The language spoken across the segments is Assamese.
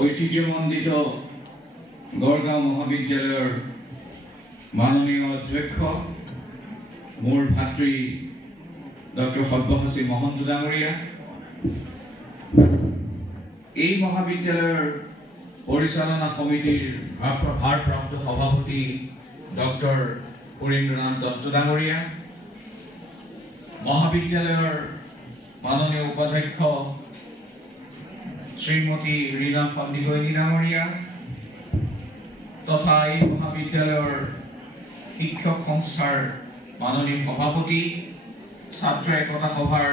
ঐতিহ্যমণ্ডিত গড়গাঁও মহাবিদ্যালয়ৰ মাননীয় অধ্যক্ষ মোৰ ভাতৃ ডক্টৰ সব্যসাচী মহন্ত ডাঙৰীয়া, এই মহাবিদ্যালয়ৰ পৰিচালনা সমিতিৰ ভাৰপ্ৰাপ্ত সভাপতি ডক্টৰ পুৰীন্দ্ৰনাথ দত্ত ডাঙৰীয়া, মহাবিদ্যালয়ৰ মাননীয় উপাধ্যক্ষ শ্ৰীমতী ৰীনা সন্দিকৈ ডাঙৰীয়া তথা এই মহাবিদ্যালয়ৰ শিক্ষক সংস্থাৰ মাননীয় সভাপতি, ছাত্ৰ একতা সভাৰ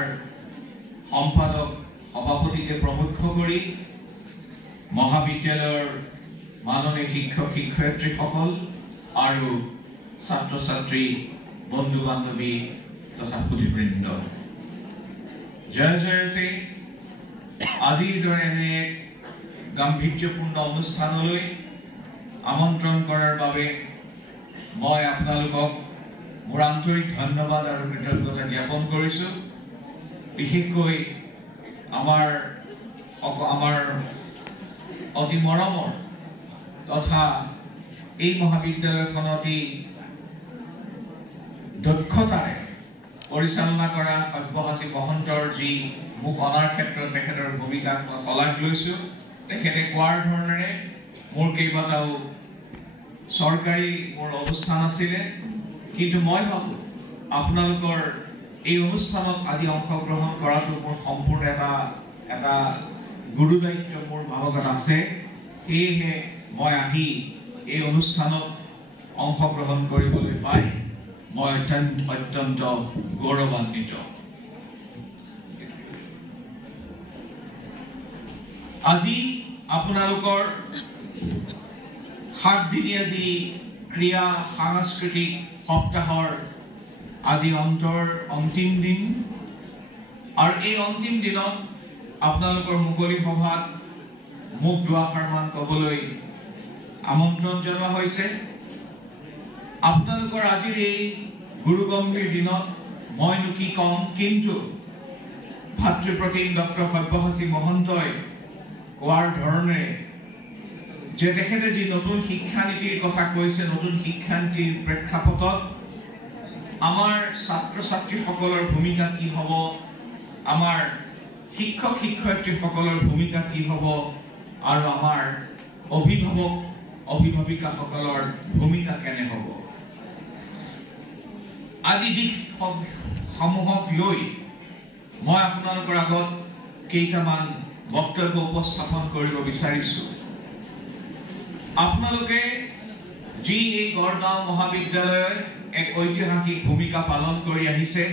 সম্পাদক সভাপতিকে প্ৰমুখ কৰি মহাবিদ্যালয়ৰ মাননীয় শিক্ষক শিক্ষয়িত্ৰীসকল আৰু ছাত্ৰ ছাত্ৰী বন্ধু বান্ধৱী তথা সুধীবৃন্দ, জয় জয়তে আজিৰ দৰে এনে এক গাম্ভীৰ্যপূৰ্ণ অনুষ্ঠানলৈ আমন্ত্ৰণ কৰাৰ বাবে মই আপোনালোকক মোৰ আন্তৰিক ধন্যবাদ আৰু কৃতজ্ঞতা জ্ঞাপন কৰিছোঁ। বিশেষকৈ আমাৰ অতি মৰমৰ তথা এই মহাবিদ্যালয়খন অতি দক্ষতাৰে পৰিচালনা কৰা সব্যসাচী মহন্তৰ যি মোক অনাৰ ক্ষেত্ৰত তেখেতৰ ভূমিকাক মই শলাগ লৈছোঁ। তেখেতে কোৱাৰ ধৰণেৰে মোৰ কেইবাটাও চৰকাৰী মোৰ অনুষ্ঠান আছিলে, কিন্তু মই ভাবোঁ আপোনালোকৰ এই অনুষ্ঠানত আজি অংশগ্ৰহণ কৰাটো মোৰ সম্পূৰ্ণ এটা গুৰু দায়িত্ব মোৰ ভাগত আছে। সেয়েহে মই আহি এই অনুষ্ঠানত অংশগ্ৰহণ কৰিবলৈ পাই মই অত্যন্ত গৌৰৱান্বিত। আজি আপোনালোকৰ 7 দিনীয়া যি ক্ৰীড়া সাংস্কৃতিক সপ্তাহৰ আজি অন্তিম দিন, আৰু এই অন্তিম দিনত আপোনালোকৰ মুকলি সভাত মোক দুআষাৰমান ক'বলৈ আমন্ত্ৰণ জনোৱা হৈছে। আপোনালোকৰ আজিৰ এই গুৰুগম্ভীৰ দিনত মইনো কি ক'ম, কিন্তু ভাতৃপ্ৰতিম ডক্টৰ সব্যসাচী মহন্তই কোৱাৰ ধৰণে যে তেখেতে যি নতুন শিক্ষানীতিৰ কথা কৈছে, নতুন শিক্ষানীতিৰ প্ৰেক্ষাপটত আমাৰ ছাত্ৰ ছাত্ৰীসকলৰ ভূমিকা কি হ'ব, আমাৰ শিক্ষক শিক্ষয়িত্ৰীসকলৰ ভূমিকা কি হ'ব, আৰু আমাৰ অভিভাৱক অভিভাৱিকাসকলৰ ভূমিকা কেনে হ'ব, আদি দিশসমূহক লৈ মই আপোনালোকৰ আগত কেইটামান বক্তব্য উপস্থাপন কৰিব বিচাৰিছোঁ। আপোনালোকে যি এই গড়গাঁও মহাবিদ্যালয়ে এক ঐতিহাসিক ভূমিকা পালন কৰি আহিছে,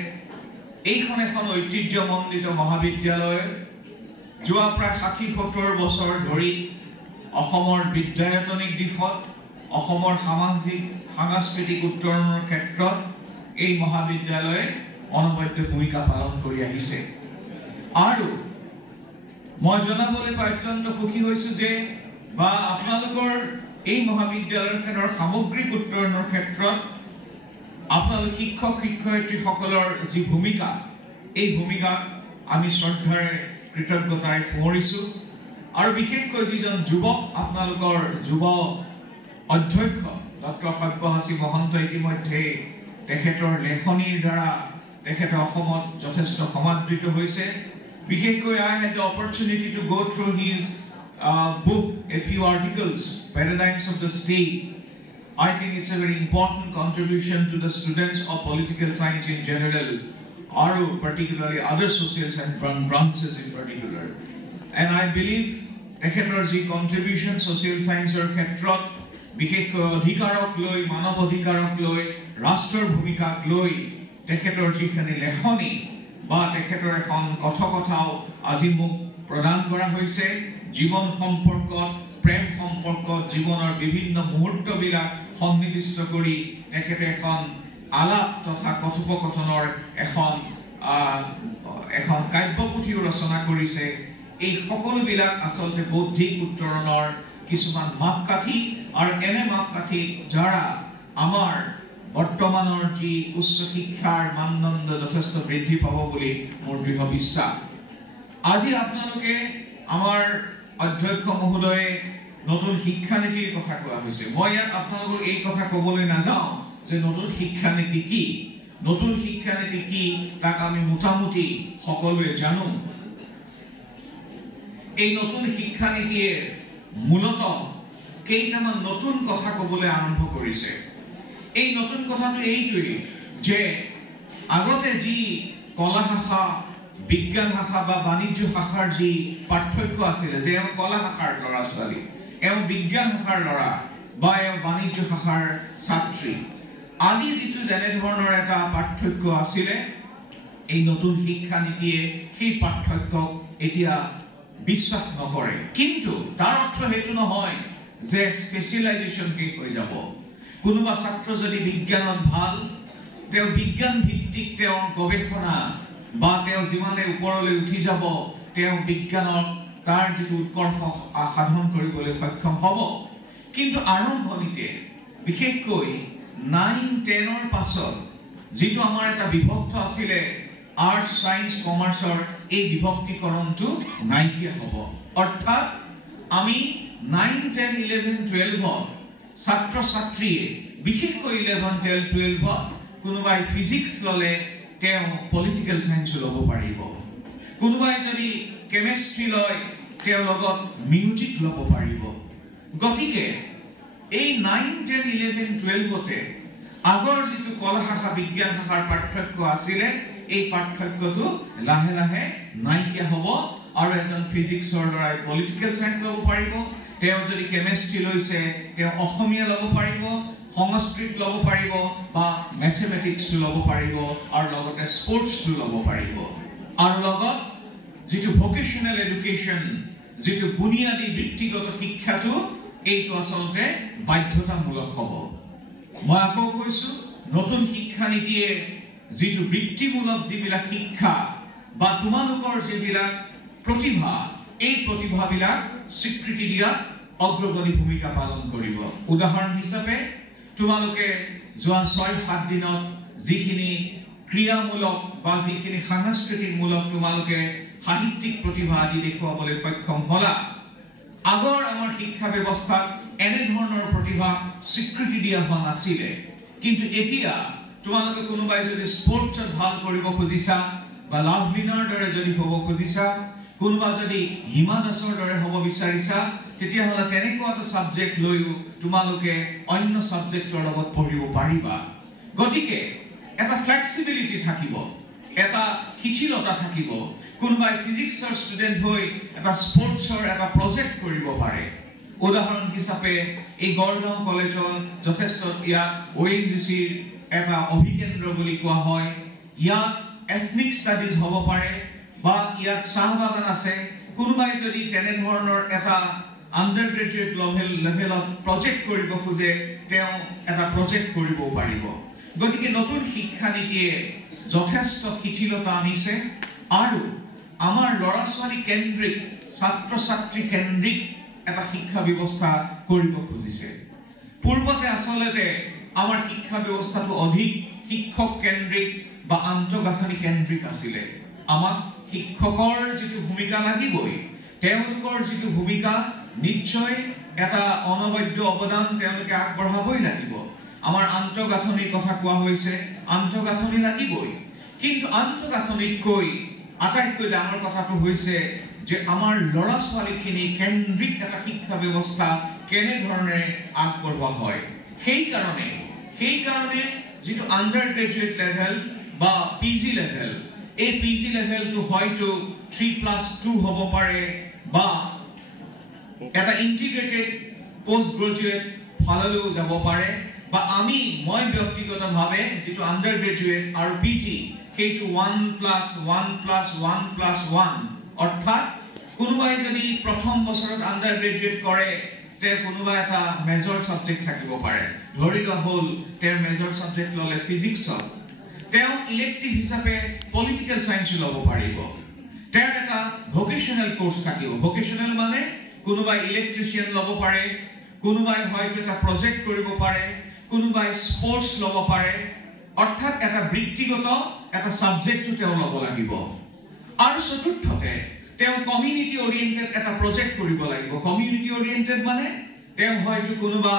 এইখন এখন ঐতিহ্যমণ্ডিত মহাবিদ্যালয় যোৱা প্ৰায় 60-70 বছৰ ধৰি অসমৰ বিদ্যায়তনিক দিশত, অসমৰ সাংস্কৃতিক উত্তৰণৰ ক্ষেত্ৰত এই মহাবিদ্যালয়ে অনবদ্য ভূমিকা পালন কৰি আহিছে। আৰু মই জনাবলৈ পাই অত্যন্ত সুখী হৈছোঁ যে আপোনালোকৰ এই মহাবিদ্যালয়খনৰ সামগ্ৰিক উত্তৰণৰ ক্ষেত্ৰত আপোনালোক শিক্ষক শিক্ষয়িত্ৰীসকলৰ যি ভূমিকা, এই ভূমিকাক আমি শ্ৰদ্ধাৰে কৃতজ্ঞতাৰে সোঁৱৰিছোঁ। আৰু বিশেষকৈ যিজন যুৱক, আপোনালোকৰ যুৱ অধ্যক্ষ ডক্টৰ সব্যসাচী মহন্ত, ইতিমধ্যে তেখেতৰ লেখনিৰ দ্বাৰা তেখেতে অসমত যথেষ্ট সমাদৃত হৈছে। বিশেষকৈ I had the opportunity to go through his book, a few articles, Paradigms of the State. I think it's a very important contribution to the students of political science in general, or particularly other social science branches in particular. And I believe তেখেতৰ যি contribution social scienceৰ ক্ষেত্ৰত বিশেষকৈ অধিকাৰক লৈ, মানৱ অধিকাৰক লৈ, ৰাষ্ট্ৰৰ ভূমিকাক লৈ তেখেতৰ যিখিনি লেখনি বা তেখেতৰ এখন কথকথাও আজি মোক প্ৰদান কৰা হৈছে। জীৱন সম্পৰ্কত, প্ৰেম সম্পৰ্কত, জীৱনৰ বিভিন্ন মুহূৰ্তবিলাক সন্নিৱিষ্ট কৰি তেখেতে এখন আলাপ তথা কথোপকথনৰ এখন কাব্যপুথিও ৰচনা কৰিছে। এই সকলোবিলাক আচলতে বৌদ্ধিক উত্তৰণৰ কিছুমান মাপকাঠি, আৰু এনে মাপকাঠি যাৰা আমাৰ বৰ্তমানৰ যি উচ্চ শিক্ষাৰ মানদণ্ড যথেষ্ট বৃদ্ধি পাব বুলি মোৰ দৃঢ় বিশ্বাস। আজি আপোনালোকে আমাৰ অধ্যক্ষ মহোদয়ে নতুন শিক্ষানীতিৰ কথা কোৱা হৈছে। মই ইয়াত আপোনালোকক এই কথা ক'বলৈ নাযাওঁ যে নতুন শিক্ষানীতি কি। নতুন শিক্ষানীতি কি তাক আমি মোটামুটি সকলোৱে জানো। এই নতুন শিক্ষানীতিয়ে মূলত কেইটামান নতুন কথা ক'বলৈ আৰম্ভ কৰিছে। এই নতুন কথাটো এইটোৱেই যে আগতে যি কলা শাখা, বিজ্ঞান শাখা বা বাণিজ্য শাখাৰ যি পাৰ্থক্য আছিলে যে এওঁ কলা শাখাৰ ল'ৰা ছোৱালী, এওঁ বিজ্ঞান শাখাৰ ল'ৰা বা এওঁ বাণিজ্য শাখাৰ ছাত্ৰী আদি যিটো যেনেধৰণৰ এটা পাৰ্থক্য আছিলে, এই নতুন শিক্ষানীতিয়ে সেই পাৰ্থক্যক এতিয়া বিশ্বাস নকৰে। কিন্তু তাৰ অৰ্থ সেইটো নহয় যে স্পেচিয়েলাইজেশ্যন শেষ হৈ যাব। কোনোবা ছাত্ৰ যদি বিজ্ঞানত ভাল, তেওঁ বিজ্ঞান ভিত্তিক তেওঁ গৱেষণা বা তেওঁ যিমানে ওপৰলৈ উঠি যাব তেওঁ বিজ্ঞানৰ তাৰ যিটো উৎকৰ্ষ সাধন কৰিবলৈ সক্ষম হ'ব। কিন্তু আৰম্ভণিতে বিশেষকৈ 9-10ৰ পাছত যিটো আমাৰ এটা বিভক্ত আছিলে আৰ্টছ, ছায়েন্স, কমাৰ্চৰ, এই বিভক্তিকৰণটো নাইকিয়া হ'ব। অৰ্থাৎ আমি 9, 10, 11, 12 ছাত্ৰ ছাত্ৰীয়ে বিশেষকৈ 11, 12, 12 কোনোবাই ফিজিক্স ল'লে তেওঁ পলিটিকেল ছায়েন্স ল'ব পাৰিব। কোনোবাই যদি কেমেষ্ট্ৰি লয় তেওঁ লগত মিউজিক ল'ব পাৰিব। গতিকে এই 9, 10, 11, 12তে আগৰ যিটো কলা শাখা, বিজ্ঞান শাখাৰ পাৰ্থক্য আছিলে, এই পাৰ্থক্যটো লাহে লাহে নাইকিয়া হ'ব আৰু এজন ফিজিক্সৰ ল'ৰাই পলিটিকেল ছায়েন্স ল'ব পাৰিব। তেওঁ যদি কেমেষ্ট্ৰি লৈছে তেওঁ অসমীয়া ল'ব পাৰিব, সংস্কৃত ল'ব পাৰিব বা মেথমেটিক্স ল'ব পাৰিব আৰু লগতে স্পৰ্টছটো ল'ব পাৰিব। আৰু লগত যিটো ভকেশ্যনেল এডুকেশ্যন, যিটো বুনিয়াদী বৃত্তিগত শিক্ষাটো, এইটো আচলতে বাধ্যতামূলক হ'ব। মই আকৌ কৈছো, নতুন শিক্ষানীতিয়ে যিটো বৃত্তিমূলক যিবিলাক শিক্ষা বা তোমালোকৰ যিবিলাক প্ৰতিভা, এই প্ৰতিভাবিলাক স্বীকৃতি দিয়াত অগ্ৰগণী ভূমিকা পালন কৰিব। উদাহৰণ হিচাপে তোমালোকে যোৱা 6-7 দিনত যিখিনি ক্ৰীড়ামূলক বা যিখিনি সাংস্কৃতিকমূলক তোমালোকে সাহিত্যিক প্ৰতিভা আদি দেখুৱাবলৈ সক্ষম হ'লা। আগৰ আমাৰ শিক্ষা ব্যৱস্থাত এনেধৰণৰ প্ৰতিভা স্বীকৃতি দিয়া হোৱা নাছিলে। কিন্তু এতিয়া তোমালোকে কোনোবাই যদি স্পৰ্টছত ভাল কৰিব খুজিছা বা লাভলীনাৰ দৰে যদি হ'ব খুজিছা, কোনোবা যদি হিমা দাসৰ দৰে হ'ব বিচাৰিছা, তেতিয়াহ'লে তেনেকুৱা এটা ছাবজেক্ট লৈও তোমালোকে অন্য ছাবজেক্টৰ লগত পঢ়িব পাৰিবা। গতিকে এটা ফ্লেক্সিবিলিটি থাকিব, এটা শিথিলতা থাকিব। কোনোবাই ফিজিক্সৰ ষ্টুডেণ্ট হৈ এটা স্পৰ্টছৰ এটা প্ৰজেক্ট কৰিব পাৰে। উদাহৰণ হিচাপে এই গড়গাঁও কলেজৰ যথেষ্ট ইয়াত ONGCৰ এটা অভিকেন্দ্ৰ বুলি কোৱা হয়। ইয়াত এথনিক ষ্টাডিজ হ'ব পাৰে বা ইয়াত চাহ বাগান আছে। কোনোবাই যদি তেনেধৰণৰ এটা আণ্ডাৰ গ্ৰেজুৱেট লেভেলত প্ৰজেক্ট কৰিব খোজে, তেওঁ এটা প্ৰজেক্ট কৰিবও পাৰিব। গতিকে নতুন শিক্ষানীতিয়ে যথেষ্ট শিথিলতা আনিছে আৰু আমাৰ ল'ৰা ছোৱালী কেন্দ্ৰিক, ছাত্ৰ ছাত্ৰী কেন্দ্ৰিক এটা শিক্ষা ব্যৱস্থা কৰিব খুজিছে। পূৰ্বতে আচলতে আমাৰ শিক্ষা ব্যৱস্থাটো অধিক শিক্ষক কেন্দ্ৰিক বা আন্তঃগাঁথনি কেন্দ্ৰিক আছিলে। আমাক শিক্ষকৰ যিটো ভূমিকা লাগিবই, তেওঁলোকৰ যিটো ভূমিকা নিশ্চয় এটা অনবদ্য অৱদান তেওঁলোকে আগবঢ়াবই লাগিব। আমাৰ আন্তঃগাঁথনিৰ কথা কোৱা হৈছে, আন্তঃগাঁথনি লাগিবই। কিন্তু আন্তঃগাঁথনিতকৈ আটাইতকৈ ডাঙৰ কথাটো হৈছে যে আমাৰ ল'ৰা ছোৱালীখিনি কেন্দ্ৰিক এটা শিক্ষা ব্যৱস্থা কেনেধৰণে আগবঢ়োৱা হয়। সেইকাৰণে যিটো আণ্ডাৰ গ্ৰেজুৱেট লেভেল বা PG লেভেল, এই PG লেভেলটো হয়তো 3+2 হ'ব পাৰে বা এটা ইণ্টিগ্ৰেটেড পোষ্ট গ্ৰেজুৱেট ফাললৈও যাব পাৰে, বা মই ব্যক্তিগতভাৱে যিটো আণ্ডাৰ গ্ৰেজুৱেট আৰু PG সেইটো 1+1+1+1, অৰ্থাৎ কোনোবাই যদি প্ৰথম বছৰত আণ্ডাৰ গ্ৰেজুৱেট কৰে, তেওঁ কোনোবা এটা মেজৰ ছাবজেক্ট থাকিব পাৰে। ধৰি লোৱা হ'ল তেওঁৰ মেজৰ ছাবজেক্ট ল'লে ফিজিক্সত, তেওঁ ইলেক্টিভ হিচাপে পলিটিকেল ছায়েন্স ল'ব পাৰিব। তেওঁৰ এটা ভকেশ্যনেল কোৰ্চ থাকিব। ভকেশ্যনেল মানে কোনোবাই ইলেক্ট্ৰিচিয়ান ল'ব পাৰে, কোনোবাই হয়তো এটা প্ৰজেক্ট কৰিব পাৰে, কোনোবাই স্পৰ্টছ ল'ব পাৰে। অৰ্থাৎ এটা বৃত্তিগত এটা ছাবজেক্টটো তেওঁ ল'ব লাগিব। আৰু চতুৰ্থতে তেওঁ কমিউনিটি ওৰিয়েণ্টেড এটা প্ৰজেক্ট কৰিব লাগিব কমিউনিটি ওৰিয়েণ্টেড মানে তেওঁ হয়তো কোনোবা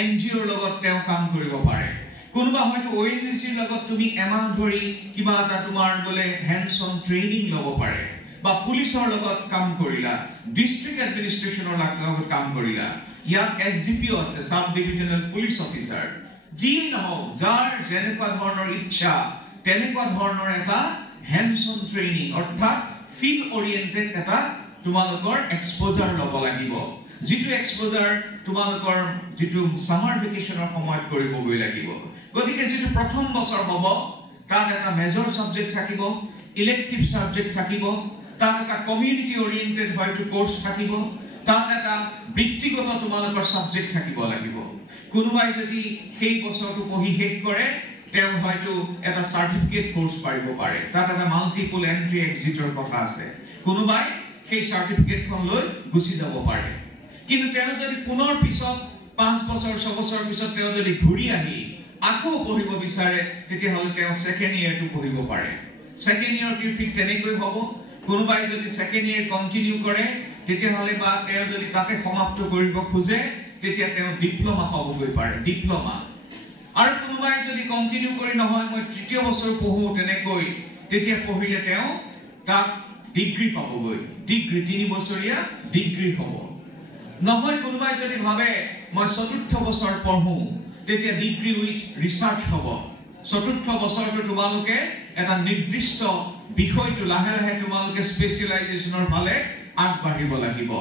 এনজিওৰ লগত তেওঁ কাম কৰিব পাৰে কোনোবা হয়তো ওএনজিচিৰ লগত তুমি এমাহ ধৰি কিবা এটা তোমাৰ বলে হ্যান্ডস অন ট্ৰেইনিং ল'ব পাৰে বা পুলিচৰ লগত কাম কৰিলা ডিস্ট্ৰিক্ট এডমিনিষ্ট্ৰেচনৰ লগত কাম কৰিলা ইয়াত এসডিপিও আছে সাব ডিভিজনাল পুলিচ অফিচাৰ যি নহওক যাৰ যেনেকুৱা ধৰণৰ ইচ্ছা তেনেকুৱা ধৰণৰ এটা হ্যান্ডস অন ট্ৰেইনিং অৰ্থাৎ ফিল্ড ওৰিয়েণ্টেড এটা তোমালোকৰ এক্সপোজাৰ ল'ব লাগিব যেটো এক্সপোজাৰ তোমালোকৰ যেটো সামাৰ ভেকেশনৰ সময়ত কৰিবগৈ লাগিব গতিকে যেটো প্ৰথম বছৰ হ'ব তাত এটা মেজৰ সাবজেক্ট থাকিব ইলেক্টিভ সাবজেক্ট থাকিব তাত এটা কমিউনিটি ওৰিয়েণ্টেড হয়তো কোৰ্স থাকিব তাত এটা ব্যক্তিগত তোমালোকৰ সাবজেক্ট থাকিব লাগিব কোনোবাই যদি সেই বছৰটো পঢ়ি শেষ কৰে তেওঁ হয়তো এটা সাৰ্টিফিকেট কোৰ্স পাৰিব পাৰে তাত এটা মাল্টিপল এন্ট্ৰি এক্সিটৰ কথা আছে কোনোবাই সেই সাৰ্টিফিকেটখন লৈ গুচি যাব পাৰে কিন্তু তেওঁ যদি পুনৰ পিছত 5 বছৰ 6 বছৰ পিছত তেওঁ যদি ঘূৰি আহি আকৌ পঢ়িব বিচাৰে তেতিয়া হলে তেওঁ সেকেন্ড ইয়াৰটো পঢ়িব পাৰে সেকেন্ড ইয়াৰটো ঠিক তেনেকৈ হ'ব কোনোবাই যদি সেকেন্ড ইয়াৰ কন্টিনিউ কৰে তেতিয়া হলে বা তেওঁ যদি তাতে সমাপ্ত কৰিব খোজে তেতিয়া তেওঁ ডিপ্লোমা পাবগৈ পাৰে ডিপ্লোমা আৰু কোনোবাই যদি কন্টিনিউ কৰি নহয় মই তৃতীয় বছৰ পঢ়ো তেনেকৈ তেতিয়া পঢ়িলে তেওঁ তাত ডিগ্ৰী পাবগৈ ডিগ্ৰী 3 বছৰীয়া ডিগ্ৰী হ'ব নহয় কোনোবাই যদি ভাবে মই চতুৰ্থ বছৰ পঢ়ো তেতিয়া ডিগ্ৰী উইথ ৰিসাৰ্চ হ'ব চতুৰ্থ বছৰটো তোমালোকে এটা নিৰ্দিষ্ট বিষয়টো লাহে লাহে তোমালোকে স্পেশালাইজেশনৰ ফালে আগবাঢ়িব লাগিব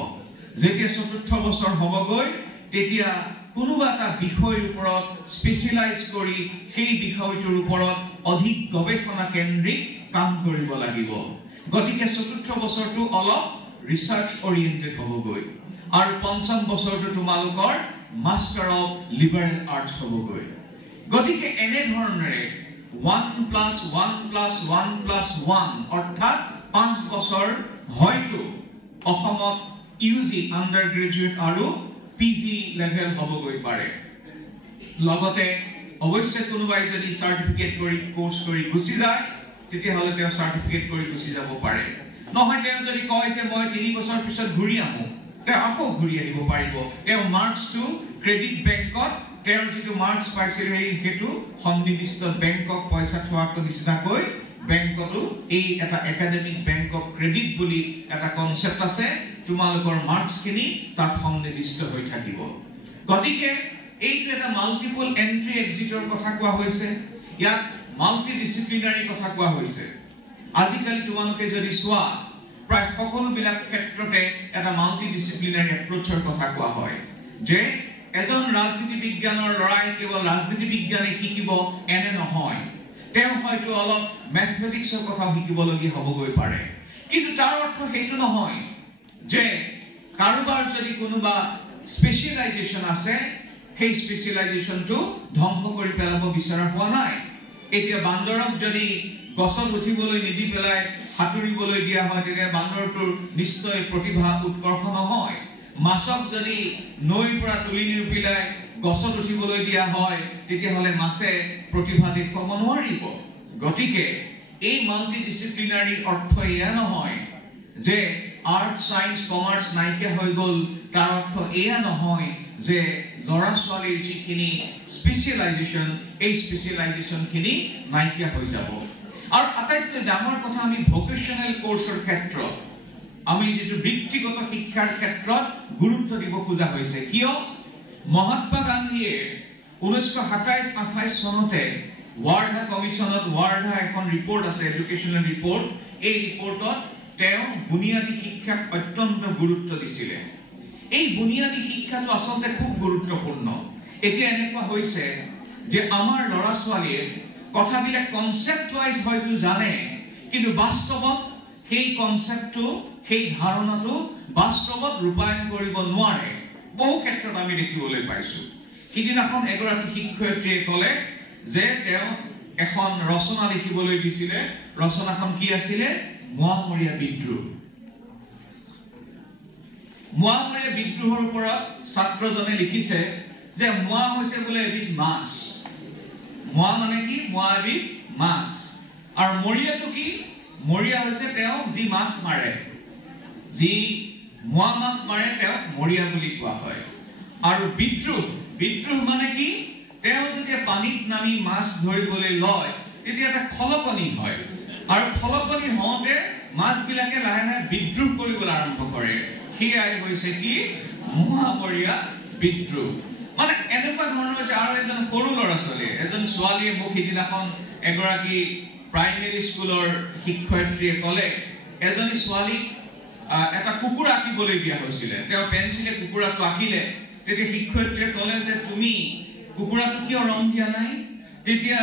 যেতিয়া চতুৰ্থ বছৰ হ'বগৈ তেতিয়া কোনোবা এটা বিষয়ৰ ওপৰত স্পেশালাইজ কৰি সেই বিষয়টোৰ ওপৰত অধিক গৱেষণা কেন্দ্ৰিক কাম কৰিব লাগিব গতিকে চতুৰ্থ বছৰটো অলপ ৰিসাৰ্চ ওৰিয়েণ্টেড হ'বগৈ আৰু পঞ্চম বছৰটো তোমালোকৰ মাষ্টাৰ অফ লিবাৰেল আৰ্টছ হ'বগৈ গতিকে এনে ধৰণৰে 1+1+1+1 অৰ্থাৎ 5 বছৰ হয়তো অসমত ইউজি আন্ডাৰ গ্ৰেজুৱেট আৰু পিজি লেভেল হ'বগৈ পাৰে লগতে অৱশ্যে কোনোবাই যদি সাৰ্টিফিকেট কৰি কোৰ্স কৰি গুচি যায় তেতিয়া হলে তেওঁ সাৰ্টিফিকেট কৰি গুচি যাব পাৰে নহয় তেওঁ যদি কয় যে মই 3 বছৰ পিছত ঘূৰি আহো তেওঁ আকৌ ঘূৰি আহিব পাৰিব তেওঁ মাৰ্কছটো ক্ৰেডিট বেংকত তেওঁৰ যেটো মাৰ্কছ পাইছিল হেতু সন্নিবিষ্ট বেংকক পইচা থোৱাটো নিচিনাকৈ বেংকটো এই এটা একাডেমিক বেংক অফ ক্ৰেডিট বুলি এটা কনসেপ্ট আছে তোমালোকৰ মাৰ্কছখিনি তাত সন্নিবিষ্ট হৈ থাকিব গতিকে এইটো এটা মাল্টিপল এন্ট্ৰি এক্সিটৰ কথা কোৱা হৈছে ইয়াত মাল্টি ডিসিপ্লিনাৰী কথা কোৱা হৈছে আজিকালি তোমালোকে যদি চোৱা প্ৰায় সকলো বিলাক ক্ষেত্ৰতে এটা মাল্টি ডিসিপ্লিনাৰী এপ্ৰোচৰ কথা কোৱা হয় যে এজন ৰাজনীতি বিজ্ঞানৰ লৰাই কেৱল ৰাজনীতি বিজ্ঞানে শিকিব এনে নহয় তেওঁ হয়তো অলপ ম্যাথমেটিক্সৰ কথা শিকিবলগীয়া হ'বগৈ পাৰে কিন্তু তাৰ অৰ্থ হেতু নহয় যে কাৰোবাৰ যদি কোনোবা স্পেশালাইজেশন আছে সেই স্পেশালাইজেশনটো ধ্বংস কৰি পেলাব বিচৰা হোৱা নাই এতিয়া বান্দৰক যদি গছত উঠিবলৈ নিদি পেলাই হাতুৰিবলৈ দিয়া হয় তেতিয়া বান্দৰটোৰ নিশ্চয় প্ৰতিভা উৎকৰ্ষ নহয় মাছক যদি নৈৰ পৰা তুলি নি পেলাই গছত উঠিবলৈ দিয়া হয় তেতিয়া হলে মাছে প্ৰতিভা দেখুৱাব নোৱাৰিব গতিকে এই মাল্টি ডিসিপ্লিনাৰী অৰ্থ এয়া নহয় যে আৰ্ট সায়েন্স কমাৰ্স নাইকিয়া হৈ গল তাৰ অৰ্থ এয়া নহয় যে লৰা ছোৱালীৰ যিখিনি স্পেশালাইজেশন এই স্পেশালাইজেশনখিনি নাইকিয়া হৈ যাব আৰু আটাইতকৈ ডাঙৰ কথা আমি ভোকেশনাল কোৰ্সৰ ক্ষেত্ৰত আমি যেটো বৃত্তিগত শিক্ষাৰ ক্ষেত্ৰত গুৰুত্ব দিব খোজা হৈছে কিয় মহাত্মা গান্ধীয়ে 1927-28 চনতে ৱাৰ্ধা কমিছনত ৱাৰ্ধা এখন ৰিপৰ্ট আছে এডুকেশনাল ৰিপৰ্ট এই ৰিপৰ্টত তেওঁ বুনিয়াদী শিক্ষাক অত্যন্ত গুৰুত্ব দিছিলে এই বুনিয়াদী শিক্ষাটো আসলে খুব গুৰুত্বপূৰ্ণ এতিয়া এনেকুৱা হৈছে যে আমাৰ লৰা ছোৱালীয়ে কথাবিলাক কনসেপ্ট ওয়াইজ হয়তো জানে কিন্তু বাস্তৱত সেই কনসেপ্টটো সেই ধাৰণাটো বাস্তৱত ৰূপায়ণ কৰিব নোৱাৰে বহু ক্ষেত্ৰত আমি দেখিবলৈ পাইছো সিদিনাখন এগৰাকী শিক্ষয়িত্ৰীয়ে ক'লে যে তেওঁ এখন ৰচনা লিখিবলৈ দিছিলে ৰচনাখন কি আছিল মোৱামৰীয়া বিদ্ৰোহ মোৱামৰীয়া বিদ্ৰোহৰ ওপৰত ছাত্ৰজনে লিখিছে যে মোৱা হৈছে বোলে এবিধ মাছ মোৱা মানে কি মোৱা এবিধ মাছ আৰু মৰিয়াটো কি মৰিয়া হৈছে তেওঁ যি মাছ মাৰে যি মোৱা মাছ মাৰে তেওঁ মৰিয়া বুলি কোৱা হয়। আৰু বিদ্ৰোহ মানে কি? তেওঁ যেতিয়া পানীত নামি মাছ ধৰিবলৈ লয় তেতিয়া এটা খলকনি হয়, আৰু খলকনি হওঁতে মাছবিলাকে লাহে লাহে বিদ্ৰোহ কৰিবলৈ আৰম্ভ কৰে। সেয়াই হৈছে কি? মহামৰীয়া বিদ্ৰোহ। মানে এনেকুৱা ধৰণৰ হৈছে। আৰু এজন সৰু ল'ৰা ছোৱালী, এজন ছোৱালীয়ে মোক সিদিনাখন এগৰাকী প্ৰাইমেৰী স্কুলৰ শিক্ষয়িত্ৰীয়ে ক'লে, এজনী ছোৱালীক এটা কুকুৰ আঁকিবলৈ দিয়া হৈছিলে। তেওঁ পেঞ্চিলে কুকুৰাটো আঁকিলে। তেতিয়া শিক্ষয়িত্ৰীয়ে ক'লে যে তুমি কুকুৰাটো কিয় ৰং দিয়া নাই? তেতিয়া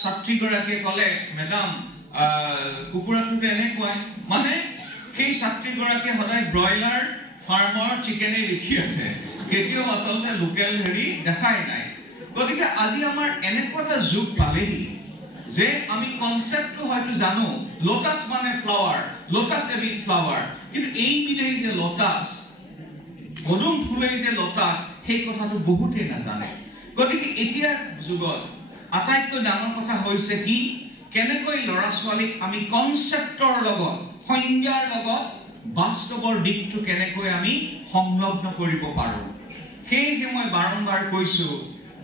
ছাত্ৰীগৰাকীয়ে ক'লে, মেডাম কুকুৰাটোতো এনেকুৱাই। মানে সেই ছাত্ৰীগৰাকীয়ে সদায় ব্ৰইলাৰ ফাৰ্মৰ চিকেনে দেখি আছে, কেতিয়াও আচলতে লোকেল হেৰি দেখাই নাই। গতিকে আজি আমাৰ এনেকুৱা এটা যুগ পালেহি যে আমি কনচেপ্টটো হয়তো জানো, লোটাছ মানে ফ্লাৱাৰ, লোটাছ এবিধ ফ্লাৱাৰ, কিন্তু এইবিধেই যে লোটাছ, পদুম ফুলেই যে লোটাছ, সেই কথাটো বহুতেই নাজানে। গতিকে এতিয়াৰ যুগত আটাইতকৈ ডাঙৰ কথা হৈছে কি? কেনেকৈ ল'ৰা ছোৱালীক আমি কনচেপ্টৰ লগত, সংজ্ঞাৰ লগত বাস্তৱৰ দিশটো কেনেকৈ আমি সংলগ্ন কৰিব পাৰোঁ। সেয়েহে মই বাৰম্বাৰ কৈছো,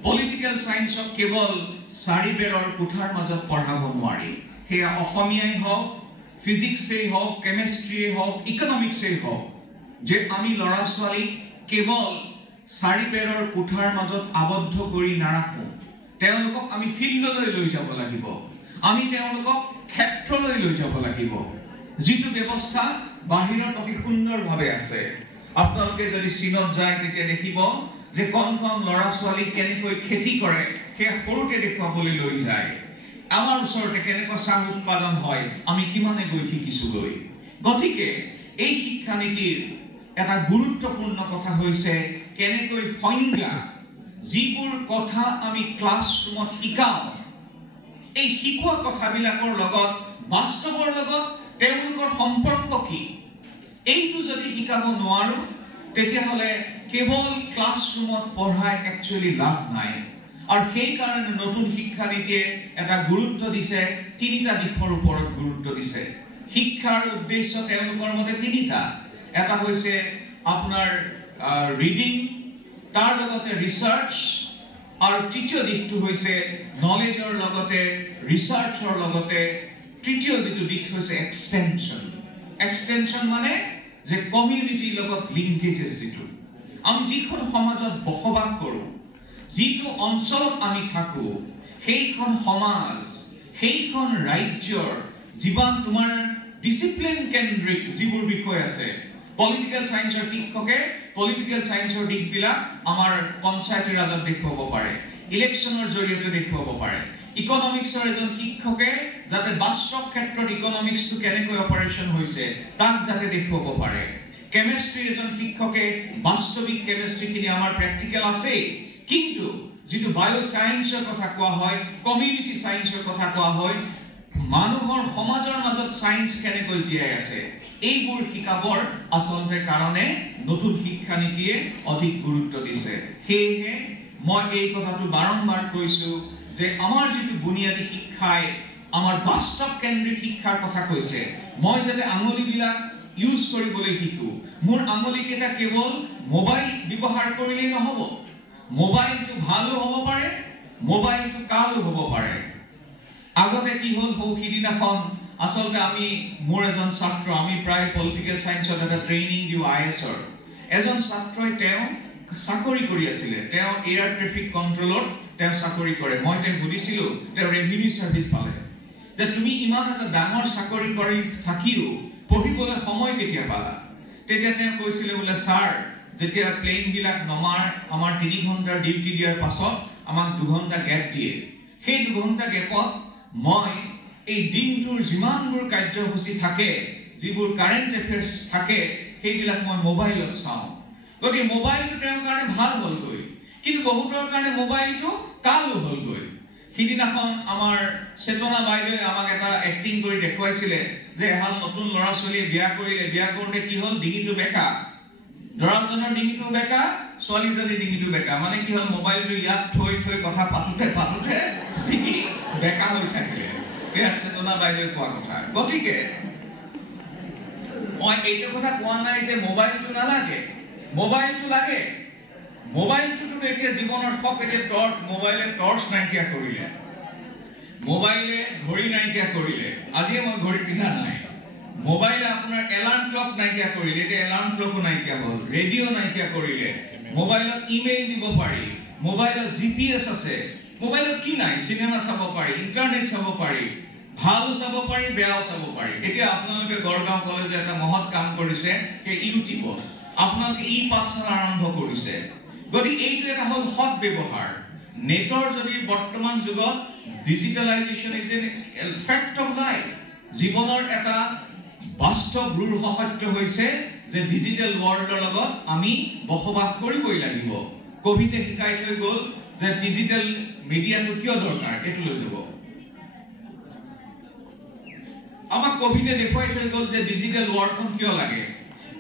পলিটিকেল সায়েন্সক কেৱল চাৰিবেৰৰ কোঠাৰ মাজত পঢ়াব নোৱাৰি। সেয়া অসমীয়াই হওক, ফিজিক্সেই হওক, কেমেষ্ট্ৰিয়েই হওক, ইকনমিক্সেই হওক, যে আমি ল'ৰা ছোৱালীক কেৱল চাৰিবেৰৰ কোঠাৰ মাজত আবদ্ধ কৰি নাৰাখো। তেওঁলোকক আমি ফিল্ডলৈ লৈ যাব লাগিব, আমি তেওঁলোকক ক্ষেত্ৰলৈ লৈ যাব লাগিব। যিটো ব্যৱস্থা বাহিৰত অতি সুন্দৰভাৱে আছে। আপোনালোকে যদি চীনত যায় তেতিয়া দেখিব যে কণ ল'ৰা ছোৱালীক কেনেকৈ খেতি কৰে সেয়া সৰুতে দেখুৱাবলৈ লৈ যায়। আমাৰ ওচৰতে কেনেকৈ চাহ উৎপাদন হয় আমি কিমানে গৈ শিকিছোগৈ। গতিকে এই শিক্ষানীতিৰ এটা গুৰুত্বপূৰ্ণ কথা হৈছে কেনেকৈ সংজ্ঞা, যিবোৰ কথা আমি ক্লাছৰুমত শিকাওঁ, এই শিকোৱা কথাবিলাকৰ লগত বাস্তৱৰ লগত তেওঁলোকৰ সম্পৰ্ক কি, এইটো যদি শিকাব নোৱাৰো তেতিয়াহ'লে কেৱল ক্লাছৰুমত পঢ়াই একচুৱেলি লাভ নাই। আৰু সেইকাৰণে নতুন শিক্ষানীতিয়ে এটা গুৰুত্ব দিছে, তিনিটা দিশৰ ওপৰত গুৰুত্ব দিছে। শিক্ষাৰ উদ্দেশ্য তেওঁলোকৰ মতে তিনিটা। এটা হৈছে আপোনাৰ ৰিডিং, তাৰ লগতে ৰিচাৰ্চ, আৰু তৃতীয় দিশটো হৈছে নলেজৰ লগতে ৰিচাৰ্চৰ লগতে তৃতীয় যিটো দিশ হৈছে এক্সটেনশ্যন। এক্সটেনশ্যন মানে যে কমিউনিটিৰ লগত লিংকেজেছ, যিটো আমি যিখন সমাজত বসবাস কৰোঁ, যিটো অঞ্চলত আমি থাকোঁ, সেইখন সমাজ, সেইখন ৰাজ্যৰ যিমান তোমাৰ ডিচিপ্লিন কেন্দ্ৰিক যিবোৰ বিষয় আছে, পলিটিকেল সায়েন্সৰ শিক্ষকে পলিটিকেল সায়েন্সৰ দিশবিলাক আমাৰ পঞ্চায়তী ৰাজত দেখুৱাব পাৰে, ইলেকশ্যনৰ জৰিয়তে দেখুৱাব পাৰে। ইকনমিক্সৰ এজন শিক্ষকে যাতে বাস্তৱ ক্ষেত্ৰত ইকনমিক্সটো কেনেকৈ অপাৰেশ্যন হৈছে তাক যাতে দেখুৱাব পাৰে। কেমেষ্ট্ৰিৰ এজন শিক্ষকে বাস্তৱিক কেমেষ্ট্ৰিখিনি আমাৰ প্ৰেক্টিকেল আছেই, কিন্তু যিটো বায়ো সায়েন্সৰ কথা কোৱা হয়, কমিউনিটি সায়েন্সৰ কথা কোৱা হয়, মানুহৰ সমাজৰ মাজত সায়েন্স কেনেকৈ জীয়াই আছে, এইবোৰ শিকাবৰ আচলতে কাৰণে নতুন শিক্ষানীতিয়ে অধিক গুৰুত্ব দিছে। সেয়েহে মই এই কথাটো বাৰম্বাৰ কৈছো যে আমাৰ যিটো বুনিয়াদী শিক্ষাই আমাৰ বাস্তৱ কেন্দ্ৰিক শিক্ষাৰ কথা কৈছে। মই যাতে আঙুলিবিলাক ইউজ কৰিবলৈ শিকো, মোৰ আঙুলিকেইটা কেৱল মোবাইল ব্যৱহাৰ কৰিলেই নহ'ব, মোবাইলটো ভালো হ'ব পাৰে, মোবাইলটো কালো হ'ব পাৰে। আগতে কি হ'ল, সিদিনাখন আচলতে মোৰ এজন ছাত্ৰ, আমি প্ৰায় পলিটিকেল সায়েন্সত এটা ট্ৰেইনিং দিওঁ IAS-ৰ, এজন ছাত্ৰই তেওঁ চাকৰি কৰি আছিলে, তেওঁ এয়াৰ ট্ৰেফিক কণ্ট্ৰলত তেওঁ চাকৰি কৰে। মই তেওঁক সুধিছিলোঁ, তেওঁ ৰেভিনিউ ছাৰ্ভিচ পালে, যে তুমি ইমান এটা ডাঙৰ চাকৰি কৰি থাকিও পঢ়িবলৈ সময় কেতিয়া পালা? তেতিয়া তেওঁ কৈছিলে বোলে, ছাৰ যেতিয়া প্লেনবিলাক নমাৰ আমাৰ 3 ঘণ্টাৰ ডিউটি দিয়াৰ পাছত আমাক 2 ঘণ্টা গেপ দিয়ে, সেই 2 ঘণ্টা গেপত মই এই দিনটোৰ যিমানবোৰ কাৰ্যসূচী থাকে, যিবোৰ কাৰেণ্ট এফেয়াৰ্ছ থাকে, সেইবিলাক মই মোবাইলত চাওঁ। গতিকে মোবাইলটো তেওঁৰ কাৰণে ভাল হ'লগৈ, কিন্তু বহুতৰ কাৰণে মোবাইলটো কালো হ'লগৈ। সিদিনাখন আমাৰ চেতনা বাইদেৱে আমাক এটা এক্টিং কৰি দেখুৱাইছিলে যে এহাল নতুন ল'ৰা ছোৱালীয়ে বিয়া কৰিলে, বিয়া কৰোঁতে কি হ'ল, ডিঙিটো বেকা, দৰাজনৰ ডিঙিটো বেকা, ছোৱালীজনীৰ ডিঙিটো বেকা। মানে কি হ'ল, মোবাইলটো ইয়াত থৈ থৈ কথা পাতোতে ডিঙি বেকা হৈ থাকিলে। এয়া চেতনা বাইদেৱে কোৱা কথা। গতিকে মই এইটো কথা কোৱা নাই যে মোবাইলটো নালাগে, মোবাইলটো লাগে। মোবাইলটো এতিয়া জীৱনৰ সব এতিয়া মোবাইলে টৰ্চ নাইকিয়া কৰিলে, মোবাইলে ঘড়ী নাইকিয়া কৰিলে। আজি মই ঘড়ী পিন্ধা নাই। মোবাইলে আপোনাৰ এলাৰ্ম ক্লক নাইকিয়া কৰিলে, এতিয়া এলাৰ্ম ক্লকো নাইকিয়া হ'ল। ৰেডিঅ' নাইকিয়া কৰিলে। মোবাইলত ইমেইল দিব পাৰি, মোবাইলত জিপিএছ আছে। মোবাইলত কি নাই? চিনেমা চাব পাৰি, ইন্টাৰনেট চাব পাৰি, ভালো চাব পাৰি, বেয়াও চাব পাৰি। এতিয়া আপোনালোকে গড়গাঁও কলেজে এটা মহৎ কাম কৰিছে, সেই ইউটিউবত আপোনালোকে পাঠশালা আৰম্ভ কৰিছে। গতিকে এইটো এটা হ'ল সৎ ব্যৱহাৰ। নেটৰ যদি বৰ্তমান যুগত digitalization is an fact of life, জীৱনৰ এটা বাস্তৱ ৰূঢ় সত্য হৈছে যে ডিজিটেল ৱৰ্ল্ডৰ লগত আমি বসবাস কৰিবই লাগিব। কোভিডে শিকাই থৈ গ'ল যে ডিজিটেল মিডিয়াটো কিয় দৰকাৰ, এইটো লৈ যাব। আমাক কোভিডে দেখুৱাই থৈ গ'ল যে ডিজিটেল ৱৰ্ল্ডখন কিয় লাগে।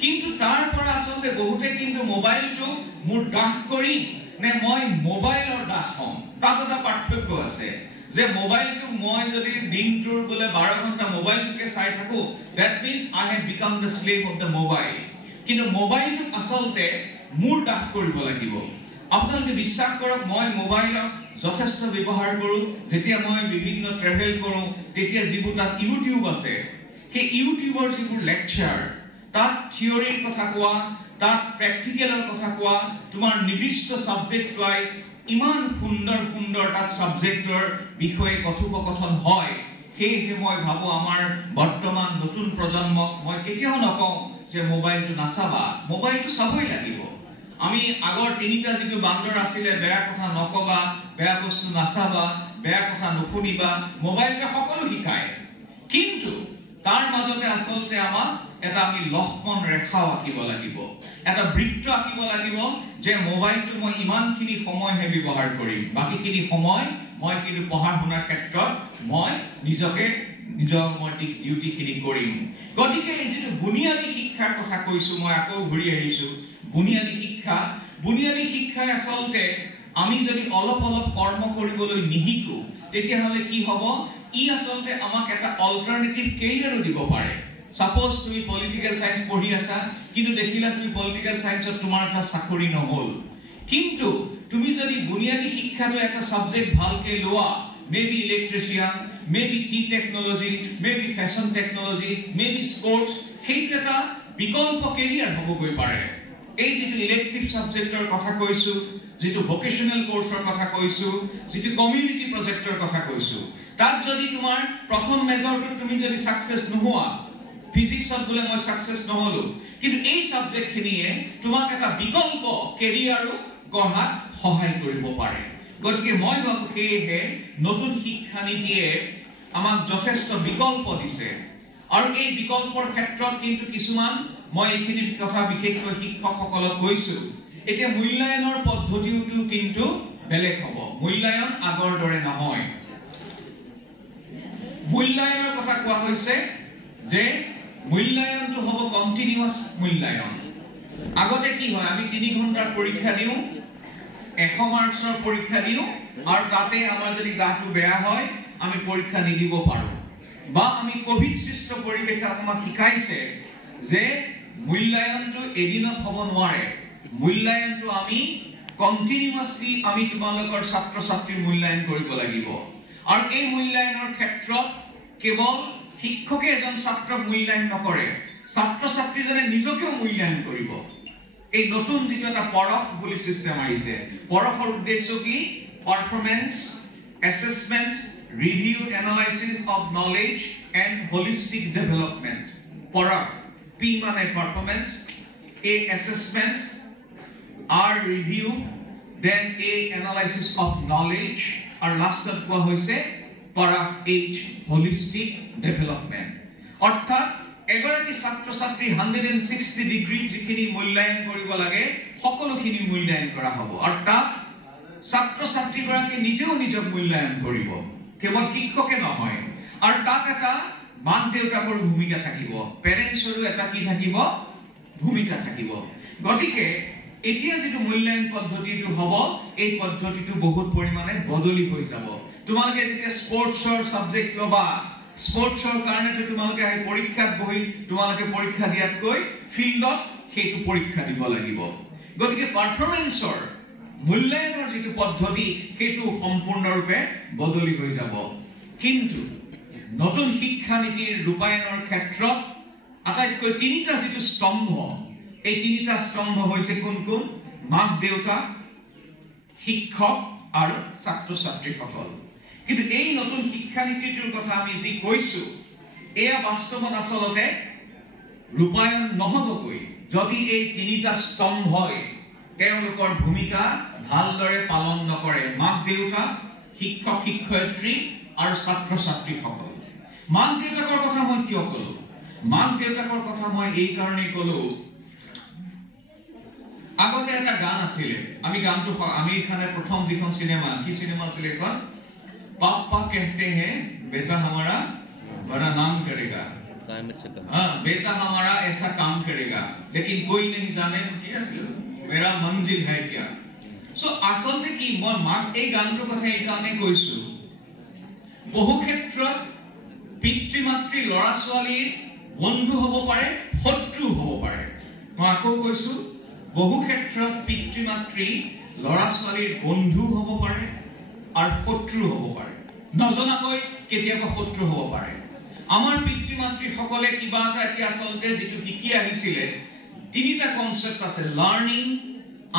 কিন্তু তাৰ পৰা আচলতে বহুতে কিন্তু মোবাইলটো মোৰ দাস কৰি নে মই মোবাইলৰ দাস হ'ম, তাত এটা পাৰ্থক্য আছে। যে মোবাইলটো মই যদি দিনটোৰ বোলে 12 ঘণ্টা মোবাইলটোকে চাই থাকো, that means I have become the slave of the mobile. কিন্তু মোবাইলটো আচলতে মোৰ দাস কৰিব লাগিব। আপোনালোকে বিশ্বাস কৰক, মই মোবাইলক যথেষ্ট ব্যৱহাৰ কৰোঁ। যেতিয়া মই বিভিন্ন ট্ৰেভেল কৰোঁ, তেতিয়া যিবোৰ তাত ইউটিউব আছে, সেই ইউটিউবৰ যিবোৰ লেকচাৰ, তাত থিয়ৰিৰ কথা কোৱা, তাত প্ৰেক্টিকেলৰ কথা কোৱা, তোমাৰ নিৰ্দিষ্ট ছাবজেক্ট ৱাইজ ইমান সুন্দৰ সুন্দৰ তাত ছাবজেক্টৰ বিষয়ে কথোপকথন হয়। সেয়েহে মই ভাবো আমাৰ বৰ্তমান নতুন প্ৰজন্মক মই কেতিয়াও নকওঁ যে মোবাইলটো নাচাবা, মোবাইলটো চাবই লাগিব। আমি আগৰ 3টা যিটো বান্দৰ আছিলে, বেয়া কথা নকবা, বেয়া বস্তু নাচাবা, বেয়া কথা নুশুনিবা, মোবাইলতে সকলো শিকায়। কিন্তু তাৰ মাজতে আচলতে আমাক এটা আমি লক্ষ্মণ ৰেখাও আঁকিব লাগিব, এটা বৃত্ত আঁকিব লাগিব যে মোবাইলটো মই ইমানখিনি সময়হে ব্যৱহাৰ কৰিম, বাকীখিনি সময় মই কিন্তু পঢ়া শুনাৰ ক্ষেত্ৰত মই নিজৰ মই ডিউটিখিনি কৰিম। গতিকে এই যিটো বুনিয়াদী শিক্ষাৰ কথা কৈছো, মই আকৌ ঘূৰি আহিছো। বুনিয়াদী শিক্ষাই আচলতে আমি যদি অলপ অলপ কৰ্ম কৰিবলৈ নিশিকো, তেতিয়াহ'লে কি হ'ব? ই আচলতে আমাক এটা অল্টাৰনেটিভ কেৰিয়াৰো দিব পাৰে। সাপোজ তুমি পলিটিক্যাল সায়েন্স পঢ়ি আছা, কিন্তু দেখিলা তুমি পলিটিক্যাল সায়েন্সত তোমাৰ এটা চাকৰি নহল। কিন্তু তুমি যদি বুনিয়াদী শিক্ষাটো এটা সাবজেক্ট ভালকে লোৱা, maybe electrician, maybe T technology, maybe fashion technology, maybe sports, সেইটো এটা বিকল্প কেৰিয়াৰ হ'বগৈ পাৰে। এই যিটো ইলেক্টিভ সাবজেক্টৰ কথা কৈছো, যিটো ভোকেশনাল কোৰ্সৰ কথা কৈছো, যিটো কমিউনিটি প্ৰজেক্টৰ কথা কৈছো, তাত যদি তোমাৰ প্ৰথম মেজৰটো তুমি যদি সাকসেস নোহোৱা, ফিজিক্সত বোলে মই সাকসেস নহলো, কিন্তু এই সাবজেক্টখিনিয়ে তোমাক এটা বিকল্প কেৰিয়াৰো গঢ়াত সহায় কৰিব পাৰে। গতিকে মই ভাবো সেয়েহে নতুন শিক্ষা নীতিয়ে আমাক যথেষ্ট বিকল্প দিছে। আৰু এই বিকল্পৰ ক্ষেত্ৰত কিন্তু কিছুমান মই এইখিনি কথা বিশেষকৈ শিক্ষকসকলক কৈছো, এতিয়া মূল্যায়নৰ পদ্ধতিটো কিন্তু বেলেগ হ'ব। মূল্যায়ন আগৰ দৰে নহয়। মূল্যায়নৰ কথা কোৱা হৈছে যে মূল্যায়নটো হ'ব কন্টিনিউয়াস মূল্যায়ন। আগতে কি হয়, আমি 3 ঘণ্টাৰ পৰীক্ষা দিওঁ, 100 মাৰ্কছৰ পৰীক্ষা দিওঁ, আৰু তাতে আমাৰ যদি গাটো বেয়া হয় আমি পৰীক্ষা নিদিব পাৰো। বা আমি কোভিড সৃষ্ট পৰিৱেশে আমাক শিকাইছে যে মূল্যায়নটো এদিনত হ'ব নোৱাৰে। মূল্যায়নটো আমি কন্টিনিউয়াসলি আমি তোমালোকৰ ছাত্ৰ ছাত্ৰীৰ মূল্যায়ন কৰিব লাগিব। আৰু এই মূল্যায়নৰ ক্ষেত্ৰত কেৱল শিক্ষকে এজন ছাত্ৰক মূল্যায়ন নকৰে, ছাত্ৰ ছাত্ৰীজনে নিজকেও মূল্যায়ন কৰিব। এই নতুন যিটো এটা পৰখ বুলি সিস্টেম আহিছে, পৰখৰ উদ্দেশ্য কি? Performance assessment, review analysis of knowledge and holistic development. পৰখ, পি মানে পাৰফৰম্যান্স, এ অ্যাসেসমেন্ট, আৰ review, then A analysis of knowledge, আৰ লাস্টত কোৱা হৈছে পৰখ এইচ হোলিস্টিক ডেভেলপমেন্ট। অৰ্থাৎ এগৰাকী ছাত্ৰ ছাত্ৰী 160 ডিগ্ৰী যিখিনি মূল্যায়ন কৰিব লাগে সকলোখিনি মূল্যায়ন কৰা হ'ব। অৰ্থাৎ ছাত্ৰ ছাত্ৰীগৰাকী নিজেও নিজক মূল্যায়ন কৰিব, কেৱল শিক্ষকে নহয়। আৰু তাত এটা মাক দেউতাকৰ ভূমিকা থাকিব, পেৰেন্টছৰো এটা কি থাকিব? ভূমিকা থাকিব। গতিকে এতিয়া যিটো মূল্যায়ন পদ্ধতিটো হ'ব, এই পদ্ধতিটো বহুত পৰিমাণে বদলি হৈ যাব। তোমালোকে যেতিয়া স্পৰ্টছৰ সাবজেক্ট ল'বা, স্পৰ্টছৰ কাৰণে তোমালোকে আহি পৰীক্ষাত বহি তোমালোকে পৰীক্ষা দিয়াতকৈ ফিল্ডত সেইটো পৰীক্ষা দিব লাগিব গতিকে পাৰফৰমেন্সৰ মূল্যায়নৰ যেটো পদ্ধতি সেইটো সম্পূৰ্ণৰূপে বদলি হৈ যাব কিন্তু নতুন শিক্ষা নীতিৰ ৰূপায়ণৰ ক্ষেত্ৰত আটাইতকৈ তিনিটা যেটো স্তম্ভ এই তিনিটা স্তম্ভ হৈছে কোন কোন মাক দেউতা শিক্ষক আৰু ছাত্ৰ ছাত্ৰীসকল কিন্তু এই নতুন শিক্ষা নীতিটোৰ কথা আমি যি কৈছো এয়া বাস্তৱত আসলতে ৰূপায়ণ নহবকৈ যদি এই তিনিটা স্তম্ভই তেওঁলোকৰ ভূমিকা ভালদৰে পালন নকৰে মাক দেউতা শিক্ষক শিক্ষয়িত্ৰী আৰু ছাত্ৰ ছাত্ৰীসকল মাক দেউতাকৰ কথা মই কিয় কলো মাক দেউতাকৰ কথা মই এই কাৰণে কলো আগতে এটা গান আছিল আমি গানটো আমিৰ খানে প্ৰথম যিখন সিনেমা কি সিনেমা আছিল এখন पापा कहते हैं बेटा हमारा बड़ा नाम करेगा हाँ बेटा हमारा ऐसा काम करेगा लेकिन कोई नहीं जाने क्या मेरा मंजिल है क्या सो आसलते की मैं माक এই গানটোৰ কথা এই কাৰণে কৈছো বহু ক্ষেত্ৰত পিতৃ মাতৃ লৰা ছোৱালীৰ বন্ধু হ'ব পাৰে শত্ৰু হ'ব পাৰে মই আকৌ কৈছো বহু ক্ষেত্ৰত পিতৃ মাতৃ লৰা ছোৱালীৰ বন্ধু হ'ব পাৰে আর শত্রু হব পারে নজনাকৈ কেতিয়াবা শত্রু হব পারে আমার পিতৃ মাতৃ সকলে কিবা এটা কি আসলতে যেটো শিকি আহিছিলে তিনিটা কনসেপ্ট আছে লার্নিং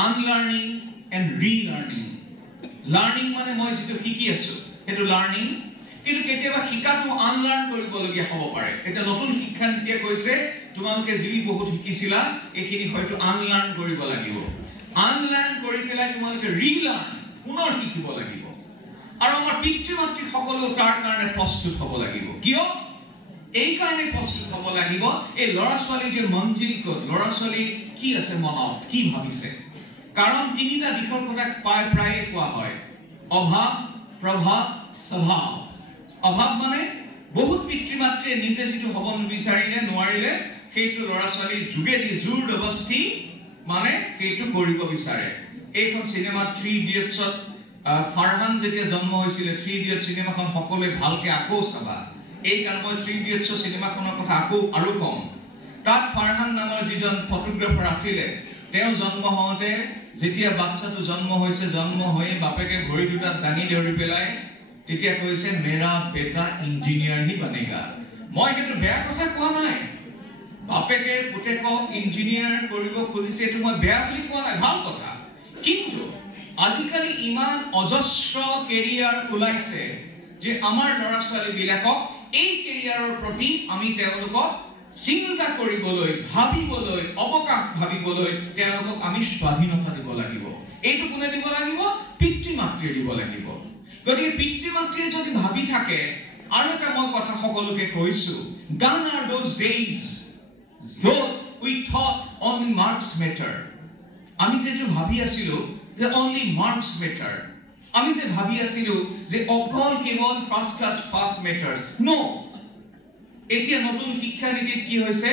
আনলার্নিং এন্ড রিলার্নিং লার্নিং মানে মই যেটো শিকি আছো এটো লার্নিং কিন্তু কেতিয়াবা শিকাটো আনলার্ন কৰিবলগীয়া হ'ব পাৰে এটা নতুন শিক্ষা নীতিয়ে কৈছে তোমালোকে যি বহুত শিকিছিলা এখিনি হয়তো আনলার্ন কৰিব লাগিব আনলাৰ্ন কৰি পেলাই তোমালোকে ৰিলাৰ্ন পুনৰ শিকিব লাগিব আৰু আমাৰ পিতৃ মাতৃ সকলো তাৰ কাৰণে প্ৰস্তুত হ'ব লাগিব কিয় এই কাৰণে প্ৰস্তুত হ'ব লাগিব এই লৰা ছোৱালীৰ যে মঞ্জিল ক'ত লৰা ছোৱালী কি আছে মনত কি ভাবিছে কাৰণ তিনিটা দিশৰ কথা প্ৰায় কোৱা হয় অভাৱ প্ৰভাৱ স্বভাৱ অভাৱ মানে বহুত পিতৃ মাতৃয়ে নিজে যেটো হ'ব বিচাৰিলে নোৱাৰিলে সেইটো লৰা ছোৱালীৰ যোগেদি জোৰ দবস্তি মানে সেইটো কৰিব বিচাৰে এইখন সিনেমা 3 ইডিয়টছত ফাৰহান যেতিয়া জন্ম হৈছিল 3 ইডিয়ট সিনেমাখন সকলোৱে ভালকে আকো চাবা এই কাৰণ মই 3 ইডিয়টছৰ সিনেমাখনৰ কথা আকো আৰু কম তাত ফাৰহান নামৰ যিজন ফটোগ্ৰাফাৰ আছিল তেওঁ জন্ম হওঁতে যেতিয়া বাচ্চাটো জন্ম হৈছে জন্ম হৈ বাপেকে ভৰি দুটা দাঙি ধৰি পেলাই তেতিয়া কৈছে মেৰা বেটা ইঞ্জিনিয়াৰ হি বনেগা মই কিন্তু বেয়া কথা কোৱা নাই বাপেকে পুতেকক ইঞ্জিনিয়াৰ কৰিব খুজিছে এটো মই বেয়া বুলি কোৱা নাই ভাল কথা কিন্তু আজিকালি ইমান অজস্ৰ কেৰিয়াৰ ওলাইছে যে আমাৰ লৰা ছোৱালী বিলাকক এই কেৰিয়াৰৰ প্ৰতি আমি তেওঁলোকক চিন্তা কৰিবলৈ ভাবিবলৈ অবকাশ ভাবিবলৈ তেওঁলোকক আমি স্বাধীনতা দিব লাগিব এইটো কোনে দিব লাগিব পিতৃ মাতৃয়ে দিব লাগিব গতিকে পিতৃ মাতৃয়ে যদি ভাবি থাকে আৰু এটা মই কথা সকলোকে কৈছো gone are those days though we thought only marks matter আমি যেটো ভাবি আছিলো যে only marks matter আমি যে ভাবি আছিলো যে অকল কেৱল first class first matters no এতিয়া নতুন শিক্ষা নীতিত কি হৈছে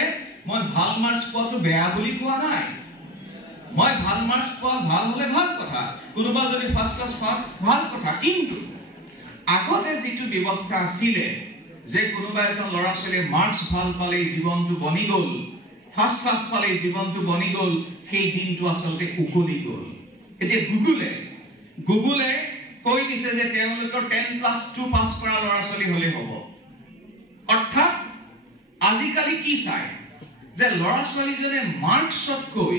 মই ভাল মার্কস পোৱাটো বেয়া বুলি কোৱা নাই মই ভাল মাৰ্কস পোৱা ভাল হলে ভাল কথা কোনোবা যদি ফাৰ্স্ট ক্লাস ফাৰ্স্ট ভাল কথা কিন্তু আগতে যেটো ব্যৱস্থা আছিল যে কোনোবা এজন লৰা ছোৱালী মাৰ্কস ভাল পালে জীৱনটো বনি গল ফাৰ্স্ট ক্লাস পালে জীৱনটো বনি গল সেই দিনটো আসলতে উকলি গল এতিয়া গুগলে কৈ দিছে যে তেওঁলোকৰ 10+2 পাস কৰা লৰা ছোৱালী হলে হ'ব অৰ্থাৎ আজিকালি কি চাই যে লৰা ছোৱালীজনে মাৰ্কসত কৈ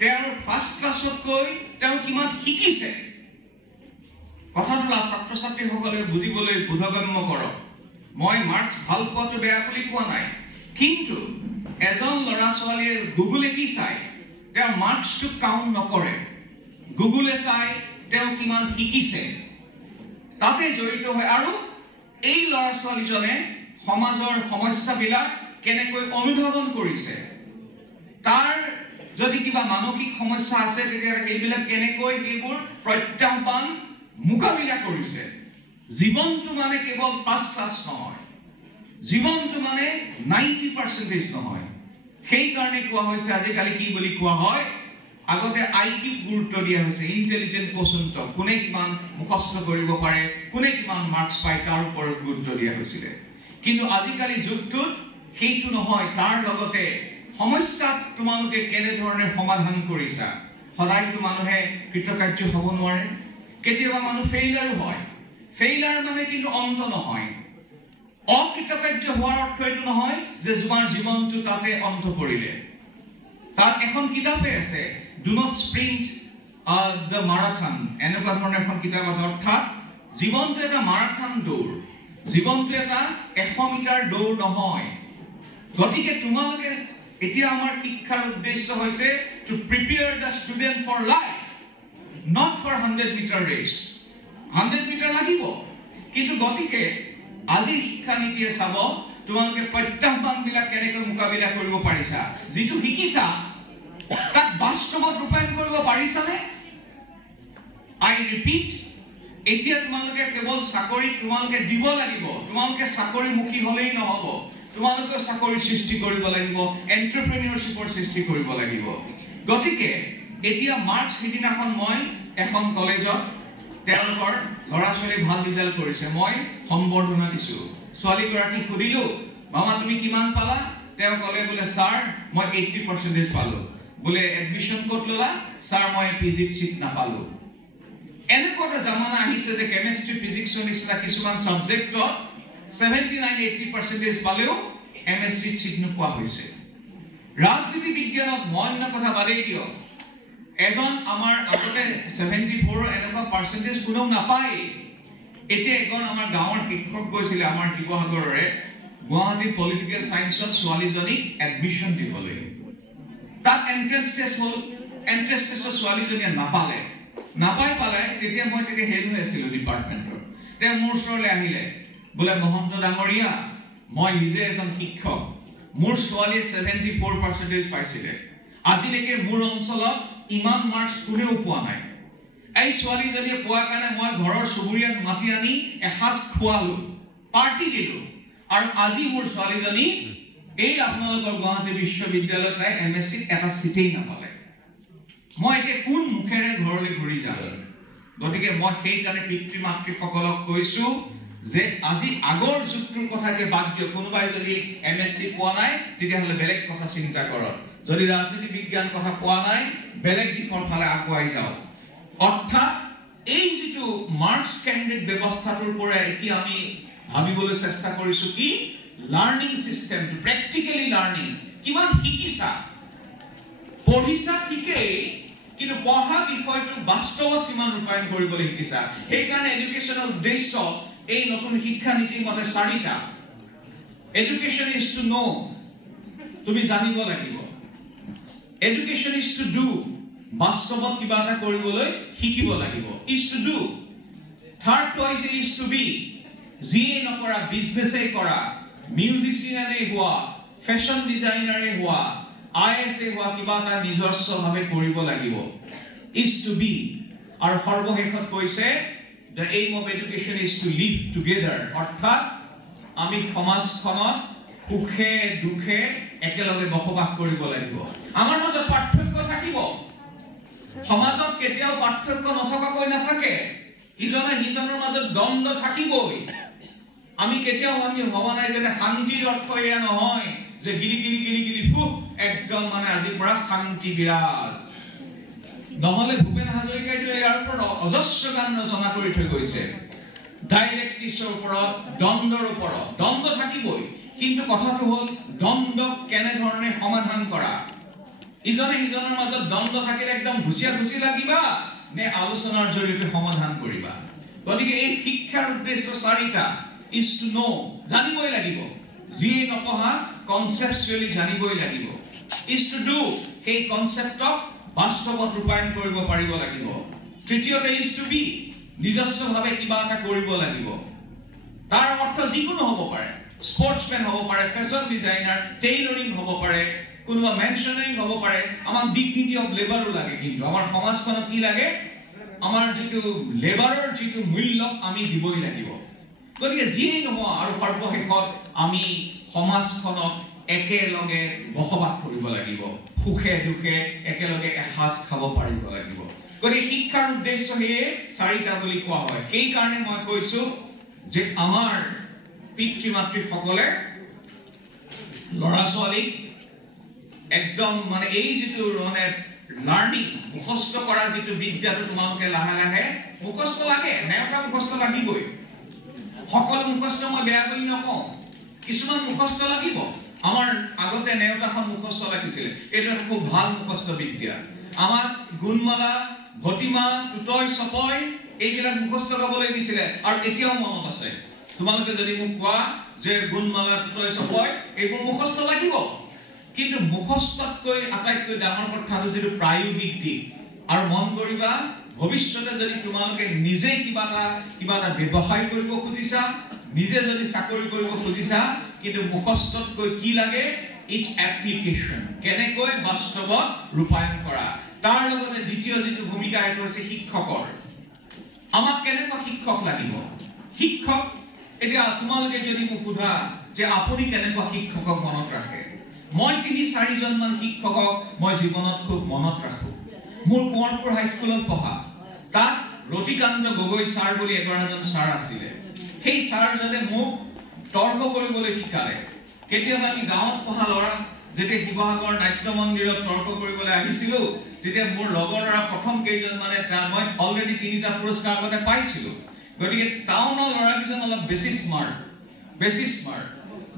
তেওঁৰ ফাৰ্স্ট ক্লাসত কৈ তেওঁ কিমান শিকিছে কথাটো ছাত্ৰ ছাত্ৰীসকলে বুজিবলৈ বোধগম্য কৰক মই মাৰ্কস ভাল পোৱাটো বেয়া বুলি কোৱা নাই কিন্তু এজন লৰা ছোৱালীৰ গুগলে কি চাই তেওঁ মাৰ্কসটো কাউন্ট নকৰে গুগলে চাই তেওঁ কিমান শিকিছে তাতে জড়িত হয় আৰু এই লৰা ছোৱালীজনে সমাজৰ সমস্যাবিলাক কেনেকৈ অনুধাৱন কৰিছে তাৰ যদি কিবা মানসিক সমস্যা আছে তেতিয়া এইবিলাক কেনেকৈ এইবোৰ প্ৰত্যাহ্বান মোকাবিলা কৰিছে জীৱনটো মানে কেৱল ফাৰ্স্ট ক্লাস নহয় জীৱনটো মানে 90% নহয় সেই কাৰণে কোৱা হৈছে আজিকালি কি বুলি কোৱা হয় আগতে আইকিউ গুৰুত্ব দিয়া হৈছে ইন্টেলিজেন্ট কোশন্ত কোনে কিমান মুখস্থ কৰিব পাৰে কোনে কিমান মাৰ্কস পায় তাৰ ওপৰত গুৰুত্ব দিয়া হৈছিল কিন্তু আজিকালি যুগটোত সেইটো নহয় তাৰ লগতে সমস্যা তোমালোকে কেনে ধৰণে সমাধান কৰিছা সদায়তো মানুহে কৃতকাৰ্য হ'ব নোৱাৰে কেতিয়াবা মানুহ ফেইলাৰো হয় ফেইলাৰ মানে কিন্তু অন্ত নহয় অকৃতকাৰ্য হোৱাৰ অৰ্থ এইটো নহয় যে তোমাৰ জীৱনটো তাতে অন্ত পৰিলে তাত এখন কিতাপে আছে do not sprint the marathon এনেকুৱা ধৰণৰ এখন কিতাপ আছে অৰ্থাৎ জীৱনটো এটা মাৰাথন দৌৰ জীৱনটো এটা 100 মিটাৰ দৌৰ নহয় গতিকে তোমালোকে এতিয়া আমাৰ শিক্ষাৰ উদ্দেশ্য হৈছে to prepare the student for life not for 100 metre race 100 metre লাগিব কিন্তু গতিকে আজি শিক্ষা নীতিয়ে চাব তোমালোকে প্ৰত্যাহ্বানবিলাক কেনেকৈ মোকাবিলা কৰিব পাৰিছা যিটো শিকিছা তাক বাস্তৱত ৰূপায়ণ কৰিব পাৰিছানে আই ৰিপিট এতিয়া তোমালোকে কেৱল চাকৰি তোমালোকে দিব লাগিব তোমালোকে চাকৰিমুখী হলেই নহব তোমালোকে চাকৰি সৃষ্টি কৰিব লাগিব এন্টাৰপ্ৰেনিয়ৰশ্বিপৰ সৃষ্টি কৰিব লাগিব গতিকে এতিয়া মাৰ্চ সিদিনাখন মই এখন কলেজত তেওঁলোকৰ ল'ৰা ছোৱালী ভাল ৰিজাল্ট কৰিছে মই সম্বৰ্ধনা দিছো ছোৱালীগৰাকীক সুধিলো মামা তুমি কিমান পালা তেওঁ ক'লে বোলে ছাৰ মই 80% পালো বোলে এডমিশন ক'ত ল'লা ছাৰ মই ফিজিক্স সিট নাপালো এনেকুৱা জামানা আহিছে যে কেমিষ্ট্ৰি ফিজিক্সৰ নিচিনা কিছুমান সাবজেক্টত 79-80% পালেও এমএসসি সিট নোপোৱা হৈছে ৰাজনীতি বিজ্ঞানত মন্য কথা বাদেই দিয়ক এজন আমাৰ আগতে 74 এনেকুৱা পাৰ্চেন্টেজ কোনো নাপায় এতিয়া এখন আমাৰ গাঁৱৰ শিক্ষক গৈছিল আমাৰ শিৱসাগৰৰে গুৱাহাটী পলিটিকেল সায়েন্সত ছোৱালীজনীক এডমিশন দিবলৈ তাত এন্ট্ৰেন্স টেষ্ট হ'ল এন্ট্ৰেন্স টেষ্টত ছোৱালীজনীয়ে নাপাই পালে তেতিয়া মই তেতিয়া হেড হৈ আছিলো ডিপাৰ্টমেন্টৰ তেওঁ মোৰ ওচৰলৈ আহিলে বোলে মহন্ত ডাঙৰীয়া মই নিজে এজন শিক্ষক মোৰ ছোৱালীয়ে 74% পাইছিলে আজিলৈকে মোৰ অঞ্চলত ইমান মাৰ্কছ কোনেও পোৱা নাই এই ছোৱালীজনীয়ে পোৱা কাৰণে মই ঘৰৰ চুবুৰীয়াক মাতি আনি এসাজ খোৱালো পাৰ্টি দিলো আৰু আজি মোৰ ছোৱালীজনী এই আপোনালোকৰ গুৱাহাটী বিশ্ববিদ্যালয়ত এমএসসি এটা সিটেই নাপালে মই এতিয়া কোন মুখেৰে ঘৰলৈ ঘূৰি যাম গতিকে মই সেই কাৰণে পিতৃ মাতৃসকলক কৈছো যে আজি আগৰ যুগটোৰ কথাকে বাদ দিয়ক কোনোবাই যদি এমএসসি পোৱা নাই তেতিয়াহ'লে বেলেগ কথা চিন্তা কৰক যদি ৰাজনীতি বিজ্ঞান কথা পোৱা নাই বেলেগ দিশৰ ফালে আগুৱাই যাওক অৰ্থাৎ এই যিটো মাৰ্কছ কেন্দ্ৰিক ব্যৱস্থাটোৰ পৰা এতিয়া আমি ভাবিবলৈ চেষ্টা কৰিছো কি learning system to practically learning কিমান শিকিছা পঢ়িছা ঠিকেই কিন্তু পঢ়া বিষয়টো বাস্তৱত কিমান ৰূপায়ণ কৰিবলৈ শিকিছা সেইকাৰণে এডুকেশ্যনৰ উদ্দেশ্য এই নতুন শিক্ষা নীতিৰ মতে 4টা এডুকেশ্যন ইজ টু নো তুমি জানিব লাগিব এডুকেশ্যন ইজ টু ডু বাস্তৱত কিবা এটা কৰিবলৈ শিকিব লাগিব ইজ টু ডু থাৰ্ডটো হৈছে ইজ টু বি যিয়ে নকৰা বিজনেছে কৰা মিউজিচিয়ানে হোৱা ফেশ্বন ডিজাইনাৰে হোৱা আইএসএ হোৱা কিবা এটা নিজস্বভাৱে কৰিব লাগিব ইজ টু বি আৰু সৰ্বশেষত কৈছে the aim of education is to live together অৰ্থাৎ আমি সমাজখনত সুখে দুখে একেলগে বসবাস কৰিব লাগিব আমাৰ মাজত পাৰ্থক্য থাকিব সমাজত কেতিয়াও পাৰ্থক্য নথকাকৈ নাথাকে ইজনে সিজনৰ মাজত দ্বন্দ্ব থাকিবই আমি কেতিয়াও আমি ভবা নাই যে শান্তিৰ অৰ্থ এয়া নহয় যে গিলি ফুক একদম মানে আজিৰ পৰা শান্তি বিৰাজ নহলে ভূপেন হাজৰিকাইটো ইয়াৰ ওপৰত অজস্ৰ গান ৰচনা কৰি থৈ গৈছে ডাইলেক্টিক্সৰ ওপৰত দ্বন্দ্বৰ ওপৰত দ্বন্দ্ব থাকিবই কিন্তু কথাটো হ'ল দ্বন্দ্বক কেনে ধৰণে সমাধান কৰা ইজনে সিজনৰ মাজত দ্বন্দ্ব থাকিলে একদম ঘুচিয়া লাগিবা নে আলোচনাৰ জৰিয়তে সমাধান কৰিবা গতিকে এই শিক্ষাৰ উদ্দেশ্য 4টা is to know জানিবই লাগিব যিয়ে নপঢ়া কনসেপচুৱেলি জানিবই লাগিব is to do সেই কনসেপ্টক বাস্তৱত ৰূপায়ণ কৰিব পাৰিব লাগিব তৃতীয়তে is to be নিজস্বভাৱে কিবা এটা কৰিব লাগিব তাৰ অৰ্থ যিকোনো হ'ব পাৰে স্পৰ্টছমেন হ'ব পাৰে ফেশ্বন ডিজাইনাৰ টেইলৰিং হ'ব পাৰে কোনোবা মেনশ্যনিং হ'ব পাৰে আমাক ডিগনিটি অফ লেবাৰো লাগে কিন্তু আমাৰ সমাজখনত কি লাগে আমাৰ যিটো লেবাৰৰ যিটো মূল্য আমি দিবই লাগিব গতিকে যিয়েই নহয় আৰু সৰ্বশেষত আমি সমাজখনত একেলগে বসবাস কৰিব লাগিব সুখে দুখে একেলগে এসাজ খাব পাৰিব লাগিব গতিকে শিক্ষাৰ উদ্দেশ্য হে 4টা বুলি কোৱা হয় সেই কাৰণে মই কৈছো যে আমাৰ পিতৃ মাতৃ সকলে লৰা ছোৱালী একদম মানে এই যেটো মানে লাৰ্নিং মুখস্থ কৰা যেটো বিদ্যাটো তোমালোকে লাহে লাহে মুখস্থ লাগে নেওটা মুখস্থ লাগিবই সকলো মুখস্থ মই বেয়া বুলি নকওঁ কিছুমান মুখস্থ লাগিব আমাৰ আগতে নেওটাখন মুখস্থ লাগিছিল এটা খুব ভাল মুখস্থ বিদ্যা আমাৰ গুণমালা ভটিমা টুটয় সপয় এইবিলাক মুখস্থ গাবলৈ দিছিলে আৰু এতিয়াও মনত আছে তোমালোকে যদি মোক কোৱা যে গুণমালা টুটয় সপয় এইবোৰ মুখস্থ লাগিব কিন্তু মুখস্থতকৈ আটাইতকৈ ডাঙৰ কথাটো যেটো প্ৰায়োগিক দিক আৰু মন কৰিবা ভৱিষ্যতে যদি তোমালোকে নিজে কিবা এটা ব্যৱসায় কৰিব খুজিছা নিজে যদি চাকৰি কৰিব খুজিছা কিন্তু মুখস্থতকৈ কি লাগে ইটস এপ্লিকেশন কেনেকৈ বাস্তৱত ৰূপায়ণ কৰা তাৰ লগতে দ্বিতীয় যেটো ভূমিকা এটা হৈছে শিক্ষকৰ আমাক কেনেকুৱা শিক্ষক লাগিব শিক্ষক এতিয়া তোমালোকে যদি মোক সোধা যে আপুনি কেনেকুৱা শিক্ষকক মনত ৰাখে মই ৩-৪ জন মান শিক্ষকক মই জীৱনত খুব মনত ৰাখো মোৰ কোঁৱৰপুৰ হাইস্কুলত পঢ়া তাত ৰতিকান্ত গগৈ ছাৰ বুলি এগৰাকী ছাৰ আছিলে সেই ছাৰজনে মোক তৰ্ক কৰিবলৈ শিকালে কেতিয়াবা আমি গাঁৱত পঢ়া ল'ৰা যেতিয়া শিৱসাগৰ নাট্য মন্দিৰত তৰ্ক কৰিবলৈ আহিছিলো তেতিয়া মোৰ লগৰ ল'ৰা প্ৰথম কেইজন মানে মই অলৰেডি ৩টা পুৰস্কাৰ আগতে পাইছিলো গতিকে টাউনৰ ল'ৰাকেইজন অলপ বেছি স্মাৰ্ট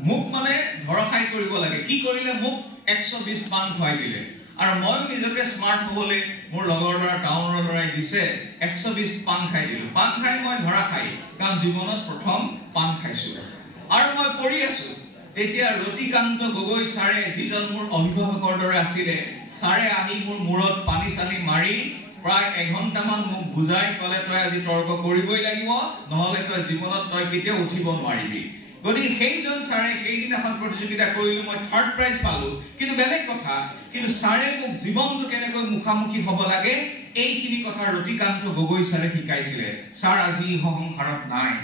মোক মানে ভৰসাই কৰিব লাগে কি কৰিলে মোক 120 পান খুৱাই দিলে আৰু মই নিজকে স্মাৰ্ট হ'বলৈ মোৰ লগৰ ল'ৰা টাউনৰ ল'ৰাই দিছে 120 পান খাই দিলো পান খাই মই ধৰা খাই কাৰণ জীৱনত প্ৰথম পান খাইছো আৰু মই পঢ়ি আছো তেতিয়া ৰতিকান্ত গগৈ ছাৰে যিজন মোৰ অভিভাৱকৰ দৰে আছিলে ছাৰে আহি মোৰ মূৰত পানী চানি মাৰি প্ৰায় 1 ঘণ্টামান মোক বুজাই ক'লে তই আজি তৰ্ক কৰিবই লাগিব নহলে তই জীৱনত তই কেতিয়াও উঠিব নোৱাৰিবি গতিকে সেইজন ছাৰে সেইদিনাখন প্ৰতিযোগিতা কৰিলো মই 3rd প্ৰাইজ পালো কিন্তু বেলেগ কথা কিন্তু ছাৰে মোক জীৱনটো কেনেকৈ মুখামুখি হ'ব লাগে এইখিনি কথা ৰতিকান্ত গগৈ ছাৰে শিকাইছিলে ছাৰ আজি সংসাৰত নাই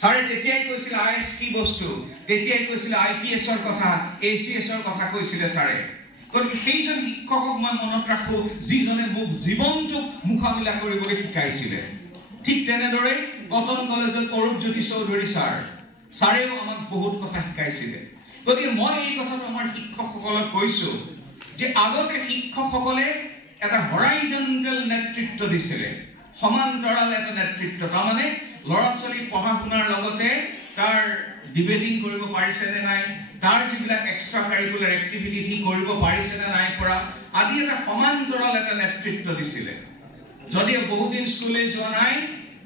ছাৰে তেতিয়াই কৈছিল আইএছ কি বস্তু তেতিয়াই কৈছিল আইপিএছৰ কথা এচিএছৰ কথা কৈছিলে ছাৰে গতিকে সেইজন শিক্ষকক মই মনত ৰাখো যিজনে মোক জীৱনটো মুখামিলা কৰিবলৈ শিকাইছিলে ঠিক তেনেদৰে কটন কলেজৰ অৰূপজ্যোতি চৌধুৰী ছাৰেও আমাক বহুত কথা শিকাইছিলে গতিকে মই এই কথাটো আমাৰ শিক্ষকসকলক কৈছো যে আগতে শিক্ষকসকলে এটা হৰাইজন্টেল নেতৃত্ব দিছিলে সমান্তৰাল এটা নেতৃত্ব তাৰমানে ল'ৰা ছোৱালী পঢ়া শুনাৰ লগতে তাৰ ডিবেটিং কৰিব পাৰিছে নে নাই তাৰ যিবিলাক এক্সট্ৰা কাৰিকুলাৰ এক্টিভিটি সি কৰিব পাৰিছে নে নাই পৰা আদি এটা সমান্তৰাল এটা নেতৃত্ব দিছিলে যদি বহুদিন স্কুলে যোৱা নাই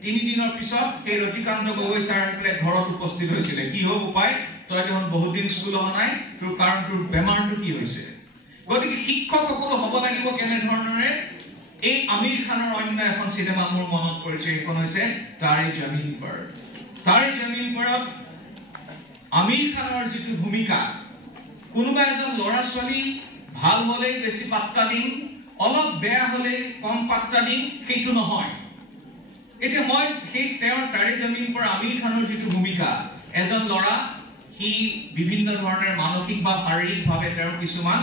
3 দিনৰ পিছত এই ৰতিকান্ত গগৈ ছাৰসকলে ঘৰত উপস্থিত হৈছিলে কি হ'ব উপায় তই দেখোন বহুদিন স্কুল অহা নাই তোৰ কাৰণ তোৰ বেমাৰটো কি হৈছে গতিকে শিক্ষকসকল হ'ব লাগিব কেনে ধৰণৰে এই আমিৰ খানৰ অন্য এখন সিনেমা মোৰ মনত পৰিছে এখন হৈছে তাৰে জমিন পৰত আমিৰ খানৰ যেটো ভূমিকা কোনোবা এজন ল'ৰা ছোৱালী ভাল হ'লে বেছি পাত্তা দিম অলপ বেয়া হ'লে কম পাত্তা দিম সেইটো নহয় এতিয়া মই সেই তেওঁৰ তাৰে জমিন পৰ আমিৰ খানৰ যেটো ভূমিকা এজন ল'ৰা হি বিভিন্ন ধৰণৰ মানসিক বা শাৰীৰিকভাৱে তেওঁৰ কিছুমান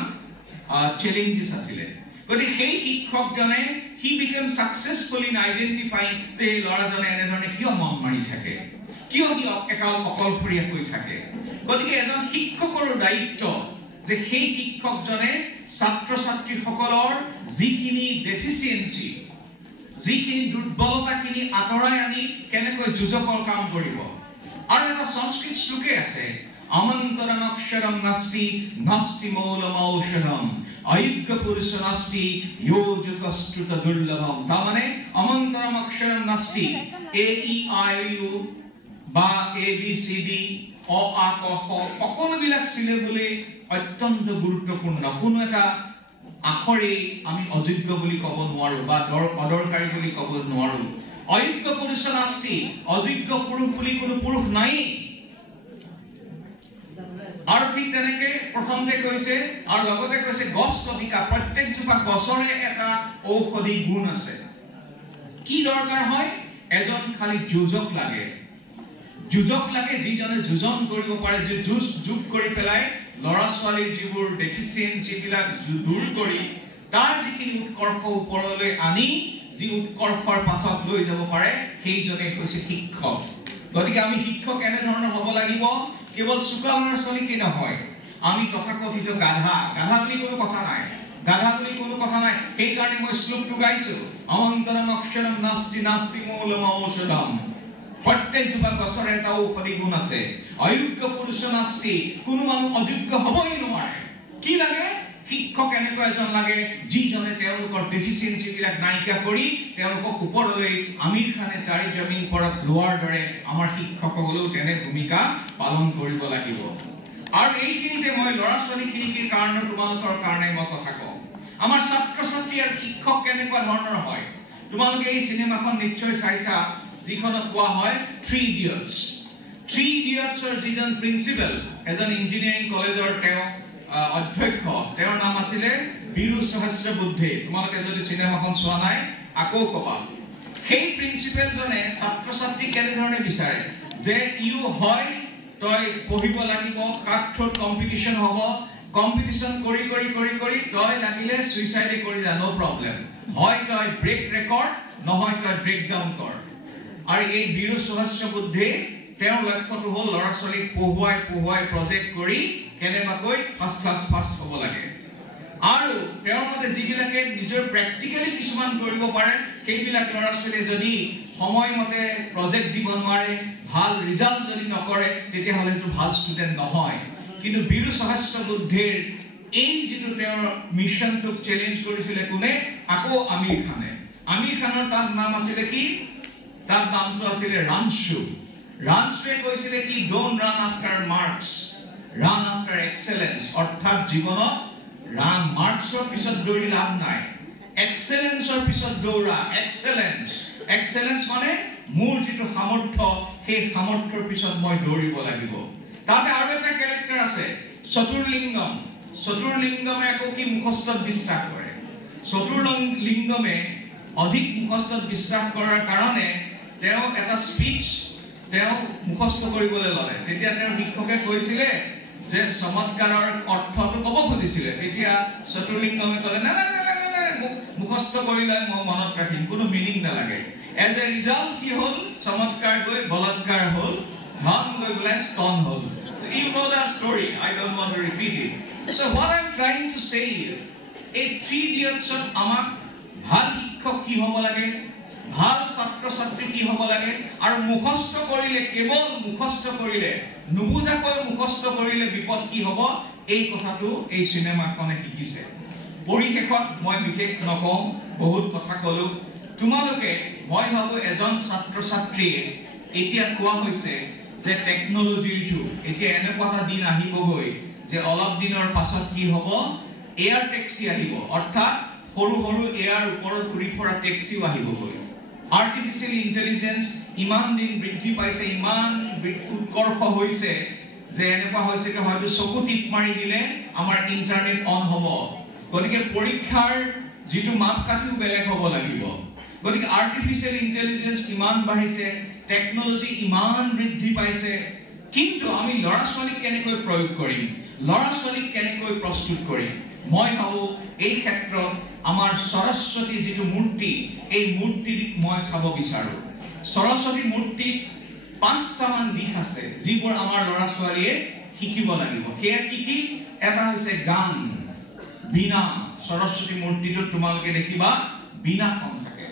চ্যালেঞ্জেস আছিলে গতিকে সেই শিক্ষকজনে he became successful in identifying যে এই ল'ৰাজনে এনে ধৰণে কিয় মন মাৰি থাকে কিয় হি অকলশৰীয়া হৈ থাকে গতিকে এজন শিক্ষকৰ দায়িত্ব যে সেই শিক্ষকজনে ছাত্ৰ ছাত্ৰীসকলৰ যিখিনি ডেফিচিয়েন্সি যিখিনি দুৰ্বলতাখিনি আঁতৰাই আনি কেনেকৈ যুঁজকৰ কাম কৰিব আৰু এটা সংস্কৃত শ্লোকে আছে অমন্তৰম অক্ষৰম নাস্তি নাস্তি মৌলম ঔষধম অয়োগ্য পুৰুষ নাস্তি যোজকস্তুত দুৰ্লভম তাৰমানে অমন্তৰম অক্ষৰম নাস্তি এ ই আই ইউ বা এ বি চি ডি অ আ ক খ সকলোবিলাক চিলেবলে অত্যন্ত গুৰুত্বপূৰ্ণ কোনো এটা আখৰে আমি অযোগ্য বুলি ক'ব নোৱাৰো বা অদৰকাৰী বুলি ক'ব নোৱাৰো অযোগ্য পুৰুষ নাস্তি অযোগ্য পুৰুষ বুলি কোনো পুৰুষ নাই আৰু ঠিক তেনেকে প্ৰথমতে কৈছে আৰু লগতে কৈছে গছ লতিকা প্ৰত্যেকজোপা গছৰে এটা ঔষধি গুণ আছে কি দৰকাৰ হয় এজন খালি যুঁজক লাগে যিজনে যুঁজন কৰিব পাৰে যে যুঁজ কৰি পেলাই ল'ৰা ছোৱালীৰ যিবোৰ ডেফিচিয়েন্সি বিলাক দূৰ কৰি তাৰ যিখিনি উৎকৰ্ষ ওপৰলৈ আনি যি উৎকৰ্ষৰ পথত লৈ যাব পাৰে সেইজনে হৈছে শিক্ষক গতিকে আমি শিক্ষক এনে ধৰণৰ হ'ব লাগিব কেৱল চুকা ল'ৰা ছোৱালী কি নহয় আমি তথাকথিত গাধা বুলি কোনো কথা নাই সেইকাৰণে মই শ্লোকটো গাইছো অনন্তৰম অক্ষৰম নাস্তি নাস্তি মূলম ঔষধম প্ৰত্যেক জোপা গছৰ এটা ঔষধি গুণ আছে অযোগ্য পুৰুষ নাস্তি কোনো মানুহ অযোগ্য হ'বই নোৱাৰে কি লাগে শিক্ষক এনেকুৱা এজন লাগে যিজনে তেওঁলোকৰ ডেফিচিয়েন্সি বিলাক নাইকিয়া কৰি তেওঁলোকক ওপৰলৈ আমিৰ খানে তাৰি জমিন পৰত লোৱাৰ দৰে আমাৰ শিক্ষকসকলেও তেনে ভূমিকা পালন কৰিব লাগিব আৰু এইখিনিতে মই ল'ৰা ছোৱালীখিনিৰ কাৰণে তোমালোকৰ কাৰণে মই কথা কওঁ আমাৰ ছাত্ৰ ছাত্ৰী আৰু শিক্ষক কেনেকুৱা ধৰণৰ হয় তোমালোকে এই চিনেমাখন নিশ্চয় চাইছা যিখনত কোৱা হয় 3 ইডিয়টছৰ যিজন প্ৰিন্সিপাল এজন ইঞ্জিনিয়াৰিং কলেজৰ তেওঁ অধ্যক্ষ তেওঁৰ নাম আছিল বীৰু সহস্ৰবুদ্ধে তোমালোকে যদি চিনেমাখন চোৱা নাই আকৌ কবা সেই প্ৰিন্সিপাল জনে ছাত্ৰ ছাত্ৰী কেনে ধৰণে বিচাৰে যে ইউ হয় তই পঢ়িব লাগিব কাটথ্ৰোট কম্পিটিশন হ'ব কম্পিটিশন কৰি তই লাগিলে সুইসাইড কৰি যা নো প্ৰবলেম হয় তই ব্ৰেক ৰেকৰ্ড নহয় তই ব্ৰেক ডাউন কৰ আৰু এই বীৰু সহস্ৰবুদ্ধে তেওঁৰ লক্ষ্যটো হ'ল ল'ৰা ছোৱালীক পঢ়ুৱাই প্ৰজেক্ট কৰি কেনেবাকৈ ফাৰ্ষ্ট ক্লাছ পাছ হ'ব লাগে আৰু তেওঁৰ মতে যিবিলাকে নিজৰ প্ৰেক্টিকেলি কিছুমান কৰিব পাৰে সেইবিলাক ল'ৰা ছোৱালীয়ে যদি সময়মতে প্ৰজেক্ট দিব নোৱাৰে ভাল ৰিজাল্ট যদি নকৰে তেতিয়াহ'লে সেইটো ভাল ষ্টুডেণ্ট নহয় কিন্তু বীৰু সহস্ৰবুদ্ধেৰ এই যিটো তেওঁৰ মিছনটোক চেলেঞ্জ কৰিছিলে কোনে আকৌ আমিৰ খানৰ তাৰ নাম আছিলে কি তাৰ নামটো আছিলে ৰানছুৱে কৈছিলে কি don't run after marks run after excellence অৰ্থাৎ জীৱনত ৰান মাৰ্কছৰ পিছত দৌৰি লাভ নাই এক্সেলেন্সৰ পিছত দৌৰা এক্সেলেন্স মানে মোৰ যিটো সামৰ্থ্য সেই সামৰ্থ্যৰ পিছত মই দৌৰিব লাগিব তাতে আৰু এটা ক্যাৰেক্টাৰ আছে চতুৰ্লিংগমে আকৌ কি মুখস্থত বিশ্বাস কৰে চতুৰ্লিংগমে অধিক মুখস্থত বিশ্বাস কৰাৰ কাৰণে তেওঁ এটা স্পিচ তেওঁ মুখস্থ কৰিবলৈ ল'লে তেতিয়া তেওঁৰ শিক্ষকে কৈছিলে যে চমৎকাৰৰ অৰ্থটো ক'ব খুজিছিলে তেতিয়া চতুৰ্লিংগমে ক'লে না মুখস্থ কৰিলে মই মনত ৰাখিম কোনো মিনিং নালাগে এজ এ ৰিজাল্ট কি হ'ল চমৎকাৰ গৈ বলৎকাৰ হ'ল ধন গৈ বোলে ষ্টন হ'ল you know the story I don't want to repeat it so what I'm trying to say is a 3 idiots আমাক ভাল শিক্ষক কি হ'ব লাগে ভাল ছাত্ৰ ছাত্ৰী কি হ'ব লাগে আৰু মুখস্থ কৰিলে কেৱল মুখস্থ কৰিলে নুবুজাকৈ মুখস্থ কৰিলে বিপদ কি হ'ব এই কথাটো এই চিনেমাখনে শিকিছে পৰিশেষত মই বিশেষ নকওঁ বহুত কথা ক'লো তোমালোকে মই ভাবো এজন ছাত্ৰ ছাত্ৰীৰ এতিয়া কোৱা হৈছে যে টেকনলজিৰ যুগ এতিয়া এনেকুৱা এটা দিন আহিবগৈ যে অলপ দিনৰ পাছত কি হ'ব এয়াৰ টেক্সি আহিব অৰ্থাৎ সৰু এয়াৰ ওপৰত ঘূৰি ফুৰা টেক্সিও আহিবগৈ আৰ্টিফিচিয়েল ইন্টেলিজেন্স ইমান দিন বৃদ্ধি পাইছে ইমান উৎকৰ্ষ হৈছে যে এনেকুৱা হৈছে যে হয়তো চকু টিপ মাৰি দিলে আমাৰ ইন্টাৰনেট অন হ'ব গতিকে পৰীক্ষাৰ যিটো মাপকাঠিও বেলেগ হ'ব লাগিব গতিকে আৰ্টিফিচিয়েল ইন্টেলিজেন্স ইমান বাঢ়িছে টেকনলজি ইমান বৃদ্ধি পাইছে কিন্তু আমি ল'ৰা ছোৱালীক কেনেকৈ প্ৰয়োগ কৰিম ল'ৰা ছোৱালীক কেনেকৈ প্ৰস্তুত কৰিম মই ভাবো এই ক্ষেত্ৰত আমাৰ সৰস্বতী যিটো মূৰ্তি এই মূৰ্তি মই চাব বিচাৰো সৰস্বতী মূৰ্তিত 5টা মান দিশ আছে যিবোৰ আমাৰ ল'ৰা ছোৱালীয়ে শিকিব লাগিব সেয়া কি এটা হৈছে গান বীণা সৰস্বতী মূৰ্তিটোত তোমালোকে দেখিবা বীণাখন থাকে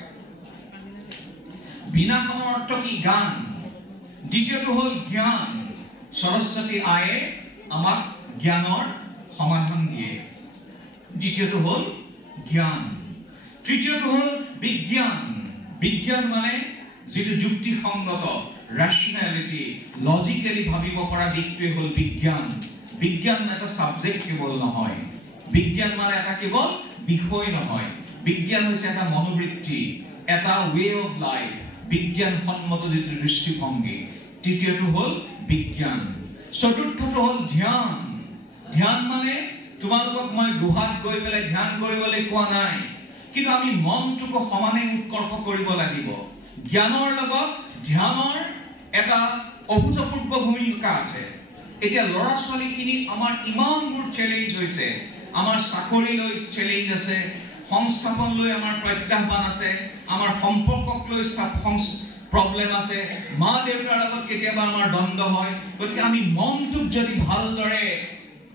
বীণাখনৰ অৰ্থ কি গান দ্বিতীয়টো হ'ল জ্ঞান সৰস্বতী আয়ে আমাক জ্ঞানৰ সমাধান দিয়ে দ্বিতীয়টো হ'ল জ্ঞান তৃতীয়টো হ'ল বিজ্ঞান মানে যেটো যুক্তিসংগত rationality logically ভাবিব পৰা দিকটোৱে হ'ল বিজ্ঞান এটা সাবজেক্ট কেৱল নহয় বিজ্ঞান মানে এটা কেৱল বিষয় নহয় বিজ্ঞান হৈছে এটা মনোবৃত্তি এটা ওয়ে অফ লাইফ বিজ্ঞানসন্মত যিটো দৃষ্টিভংগী তৃতীয়টো হ'ল বিজ্ঞান চতুৰ্থটো হ'ল ধ্যান মানে তোমালোকক মই গুহাত গৈ পেলাই ধ্যান কৰিবলৈ কোৱা নাই কিন্তু আমি মনটোক সমানে উৎকৰ্ষ কৰিব লাগিব জ্ঞানৰ লগত ধ্যানৰ এটা অভূতপূৰ্ব ভূমিকা আছে এতিয়া ল'ৰা ছোৱালীখিনি আমাৰ ইমানবোৰ চ্যালেঞ্জ হৈছে আমাৰ চাকৰি লৈ চ্যালেঞ্জ আছে সংস্থাপন লৈ আমাৰ প্ৰত্যাহ্বান আছে আমাৰ সম্পৰ্কক লৈ প্ৰব্লেম আছে, মা দেউতাৰ লগত কেতিয়াবা আমাৰ দ্বন্দ্ব হয়, গতিকে আমি মনটোক যদি ভালদৰে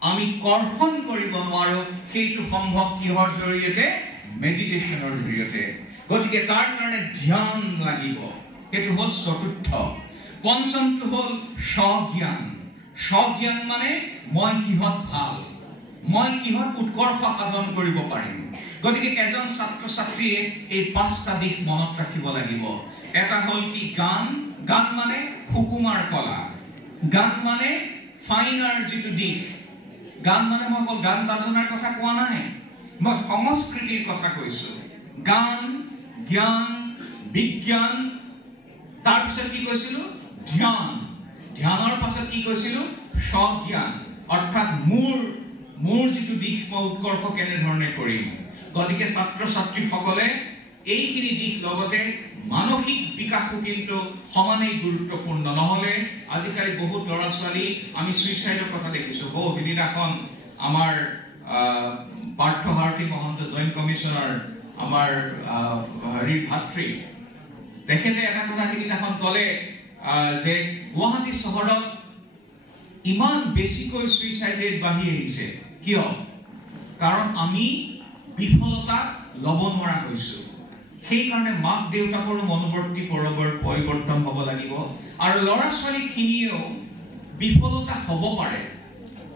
আমি কৰ্ষণ কৰিব নোৱাৰো, সেইটো সম্ভৱ কিহৰ জৰিয়তে? মেডিটেশ্যনৰ জৰিয়তে। গতিকে তাৰ কাৰণে ধ্যান লাগিব, সেইটো হ'ল চতুৰ্থ। পঞ্চমটো হ'ল স্বজ্ঞান। স্বজ্ঞান মানে মই কিহত ভাল, মই কিহত উৎকৰ্ষ সাধন কৰিব পাৰিম। গতিকে এজন ছাত্ৰ ছাত্ৰীয়ে এই 5টা দিশ মনত ৰাখিব লাগিব। এটা হ'ল কি? গান। গান মানে সুকুমাৰ কলা, গান মানে ফাইনাৰ যিটো দিশ। গান মানে মই অকল গান বাজনাৰ কথা কোৱা নাই, মই সংস্কৃতিৰ কথা কৈছো। গান, জ্ঞান, বিজ্ঞান, তাৰপিছত কি কৈছিলো? ধ্যান। ধ্যানৰ পাছত কি কৈছিলো? স্বজ্ঞান, অৰ্থাৎ মোৰ যিটো দিশ মই উৎকৰ্ষ কেনেধৰণে কৰিম। গতিকে ছাত্ৰ ছাত্ৰীসকলে এইখিনি দিশ লগতে মানসিক বিকাশো কিন্তু সমানেই গুৰুত্বপূৰ্ণ। নহলে আজিকালি বহুত ল'ৰা ছোৱালী আমি সুইচাইডৰ কথা দেখিছো। সিদিনাখন আমাৰ পাৰ্থভাৰতী মহন্ত জইণ্ট কমিশনাৰ আমাৰ ভাতৃ তেখেতে এটা কথা সিদিনাখন ক'লে যে গুৱাহাটী চহৰত ইমান বেছিকৈ সুইচাইড ৰেট বাঢ়ি আহিছে। কিয়? কাৰণ আমি বিফলতা ল'ব নোৱাৰা হৈছো। সেইকাৰণে মাক দেউতাকৰো মনোবৰ্তি পৰিৱৰ্তন হ'ব লাগিব। আৰু ল'ৰা ছোৱালীখিনিয়েও বিফলতা হ'ব পাৰে,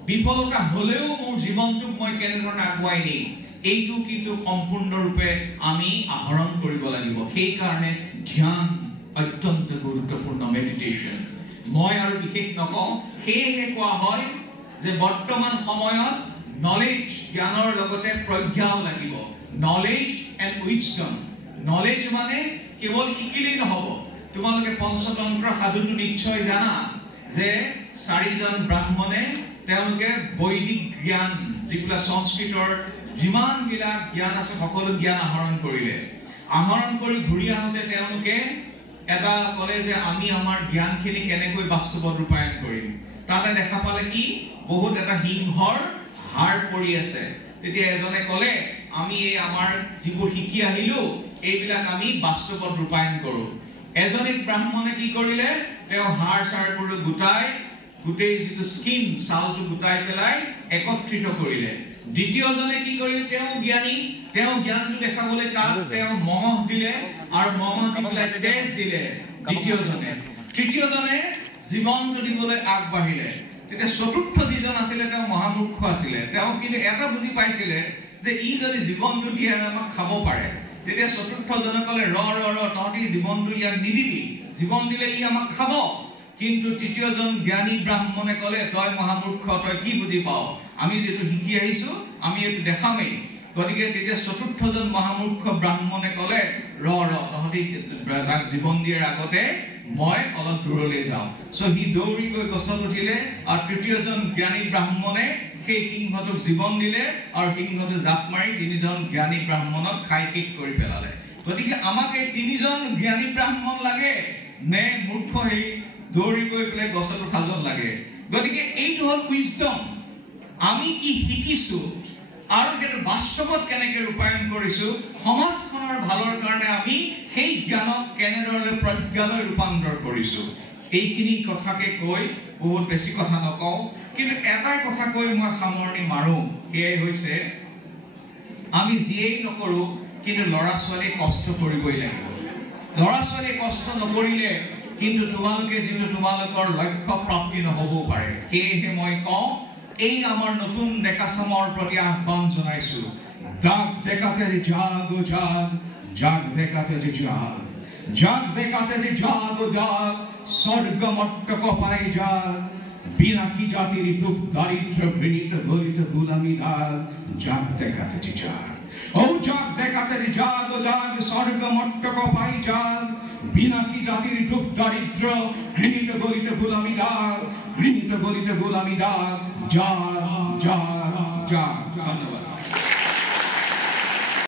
বিফলতা হ'লেও মোৰ জীৱনটোক মই কেনেধৰণে আগুৱাই নিম, এইটো কিন্তু সম্পূৰ্ণৰূপে আমি আহৰণ কৰিব লাগিব। সেইকাৰণে ধ্যান অত্যন্ত গুৰুত্বপূৰ্ণ, মেডিটেশ্যন। মই আৰু বিশেষ নকওঁ, সেয়েহে কোৱা হয় যে বৰ্তমান সময়ত নলেজ, জ্ঞানৰ লগতে প্ৰজ্ঞাও লাগিব। Knowledge and wisdom. নলেজ মানে কেৱল শিকিলেই নহ'ব। তোমালোকে পঞ্চতন্ত্ৰ সাধুটো নিশ্চয় জানা যে 4জন ব্ৰাহ্মণে তেওঁলোকে বৈদিক জ্ঞান, যিবিলাক সংস্কৃতৰ যিমানবিলাক জ্ঞান আছে সকলো জ্ঞান আহৰণ কৰিলে। আহৰণ কৰি ঘূৰি আহোঁতে তেওঁলোকে এটা ক'লে যে আমি আমাৰ জ্ঞানখিনি কেনেকৈ বাস্তৱত ৰূপায়ণ কৰিম। তাতে দেখা পালে কি? বহুত এটা সিংহৰ হাড় পৰি আছে। তেতিয়া এজনে ক'লে আমি এই আমাৰ যিবোৰ শিকি আহিলো এইবিলাক আমি বাস্তৱত ৰূপায়ণ কৰোঁ। এজনে ব্ৰাহ্মণে কি কৰিলে? তেওঁ হাড় চাৰবোৰ গোটেই যিটো স্কিন, ছালটো গোটাই পেলাই একত্ৰিত কৰিলে। দ্বিতীয়জনে কি কৰিলে? তেওঁ জ্ঞানী, তেওঁ জ্ঞানটো দেখাবলৈ তাত তেওঁ মঙহ দিলে আৰু মঙহ দি পেলাই তেজ দিলে দ্বিতীয়জনে। তৃতীয়জনে জীৱনটো দিবলৈ আগবাঢ়িলে। তেতিয়া চতুৰ্থ যিজন আছিলে তেওঁ মহামূৰ্খ আছিলে। তেওঁ কিন্তু এটা বুজি পাইছিলে যে ই যদি জীৱনটো দিয়ে আমাক খাব পাৰে। তেতিয়া চতুৰ্থজনে ক'লে তহঁতি জীৱনটো ইয়াক নিদিবি, জীৱন দিলে ই আমাক খাব। কিন্তু তৃতীয়জন জ্ঞানী ব্ৰাহ্মণে ক'লে তই মহামূৰ্খ, তই কি বুজি পাও? আমি যিটো শিকি আহিছো আমি এইটো দেখামেই। গতিকে তেতিয়া চতুৰ্থজন মহামূৰ্খ ব্ৰাহ্মণে ক'লে তহঁতি তাক জীৱন দিয়াৰ আগতে মই অলপ দূৰলৈ যাওঁ। সি দৌৰি গৈ গছত উঠিলে আৰু তৃতীয়জন জ্ঞানী ব্ৰাহ্মণে সেই সিংহটোক জীৱন দিলে আৰু সিংহটো জাপ মাৰি 3জন জ্ঞানী ব্ৰাহ্মণক খাই শেষ কৰি পেলালে। গতিকে আমাক এই 3জন জ্ঞানী ব্ৰাহ্মণ লাগে নে মূৰ্খ সেই দৌৰি গৈ পেলাই গছত উঠাজন লাগে? গতিকে এইটো হ'ল উইজডম। আমি কি শিকিছো আৰু সেইটো বাস্তৱত কেনেকৈ ৰূপায়ণ কৰিছো, সমাজখনৰ ভালৰ কাৰণে আমি সেই জ্ঞানক কেনেদৰে প্ৰজ্ঞালৈ ৰূপান্তৰ কৰিছো। এইখিনি কথাকে কৈ বহুত বেছি কথা নকওঁ, কিন্তু এটাই কথা কৈ মই সামৰণি মাৰো। সেয়াই হৈছে আমি যিয়েই নকৰো কিন্তু ল'ৰা ছোৱালীয়ে কষ্ট কৰিবই লাগিব। ল'ৰা ছোৱালীয়ে কষ্ট নকৰিলে কিন্তু তোমালোকে যিটো তোমালোকৰ লক্ষ্য প্ৰাপ্তি নহ'বও পাৰে। সেয়েহে মই কওঁ এই আমাৰ নতুন ডেকাচামৰ প্ৰতি আহ্বান জনাইছো। জাগ ডেকাতে জাগ ও জাগ, জাগ ডেকাতে জাগ, জাগ ডেকাতে জাগ ও জাগ, স্বর্গ মট্টক পাই জাগ, বিনাকি জাতির দুঃখ দারিদ্র ঘৃণিত গলিত গুলামি ডাল, জাগ ডেকাতে জাগ। ও জাগ ডেকাতে জাগ ও জাগ, স্বর্গ মট্টক পাই জাগ, বিনাকি জাতির দুঃখ দারিদ্র ঘৃণিত গলিত গুলামি ডাল, ঘৃণিত গলিত গুলামি ডাল, জাগ জাগ জাগ। ধন্যবাদ।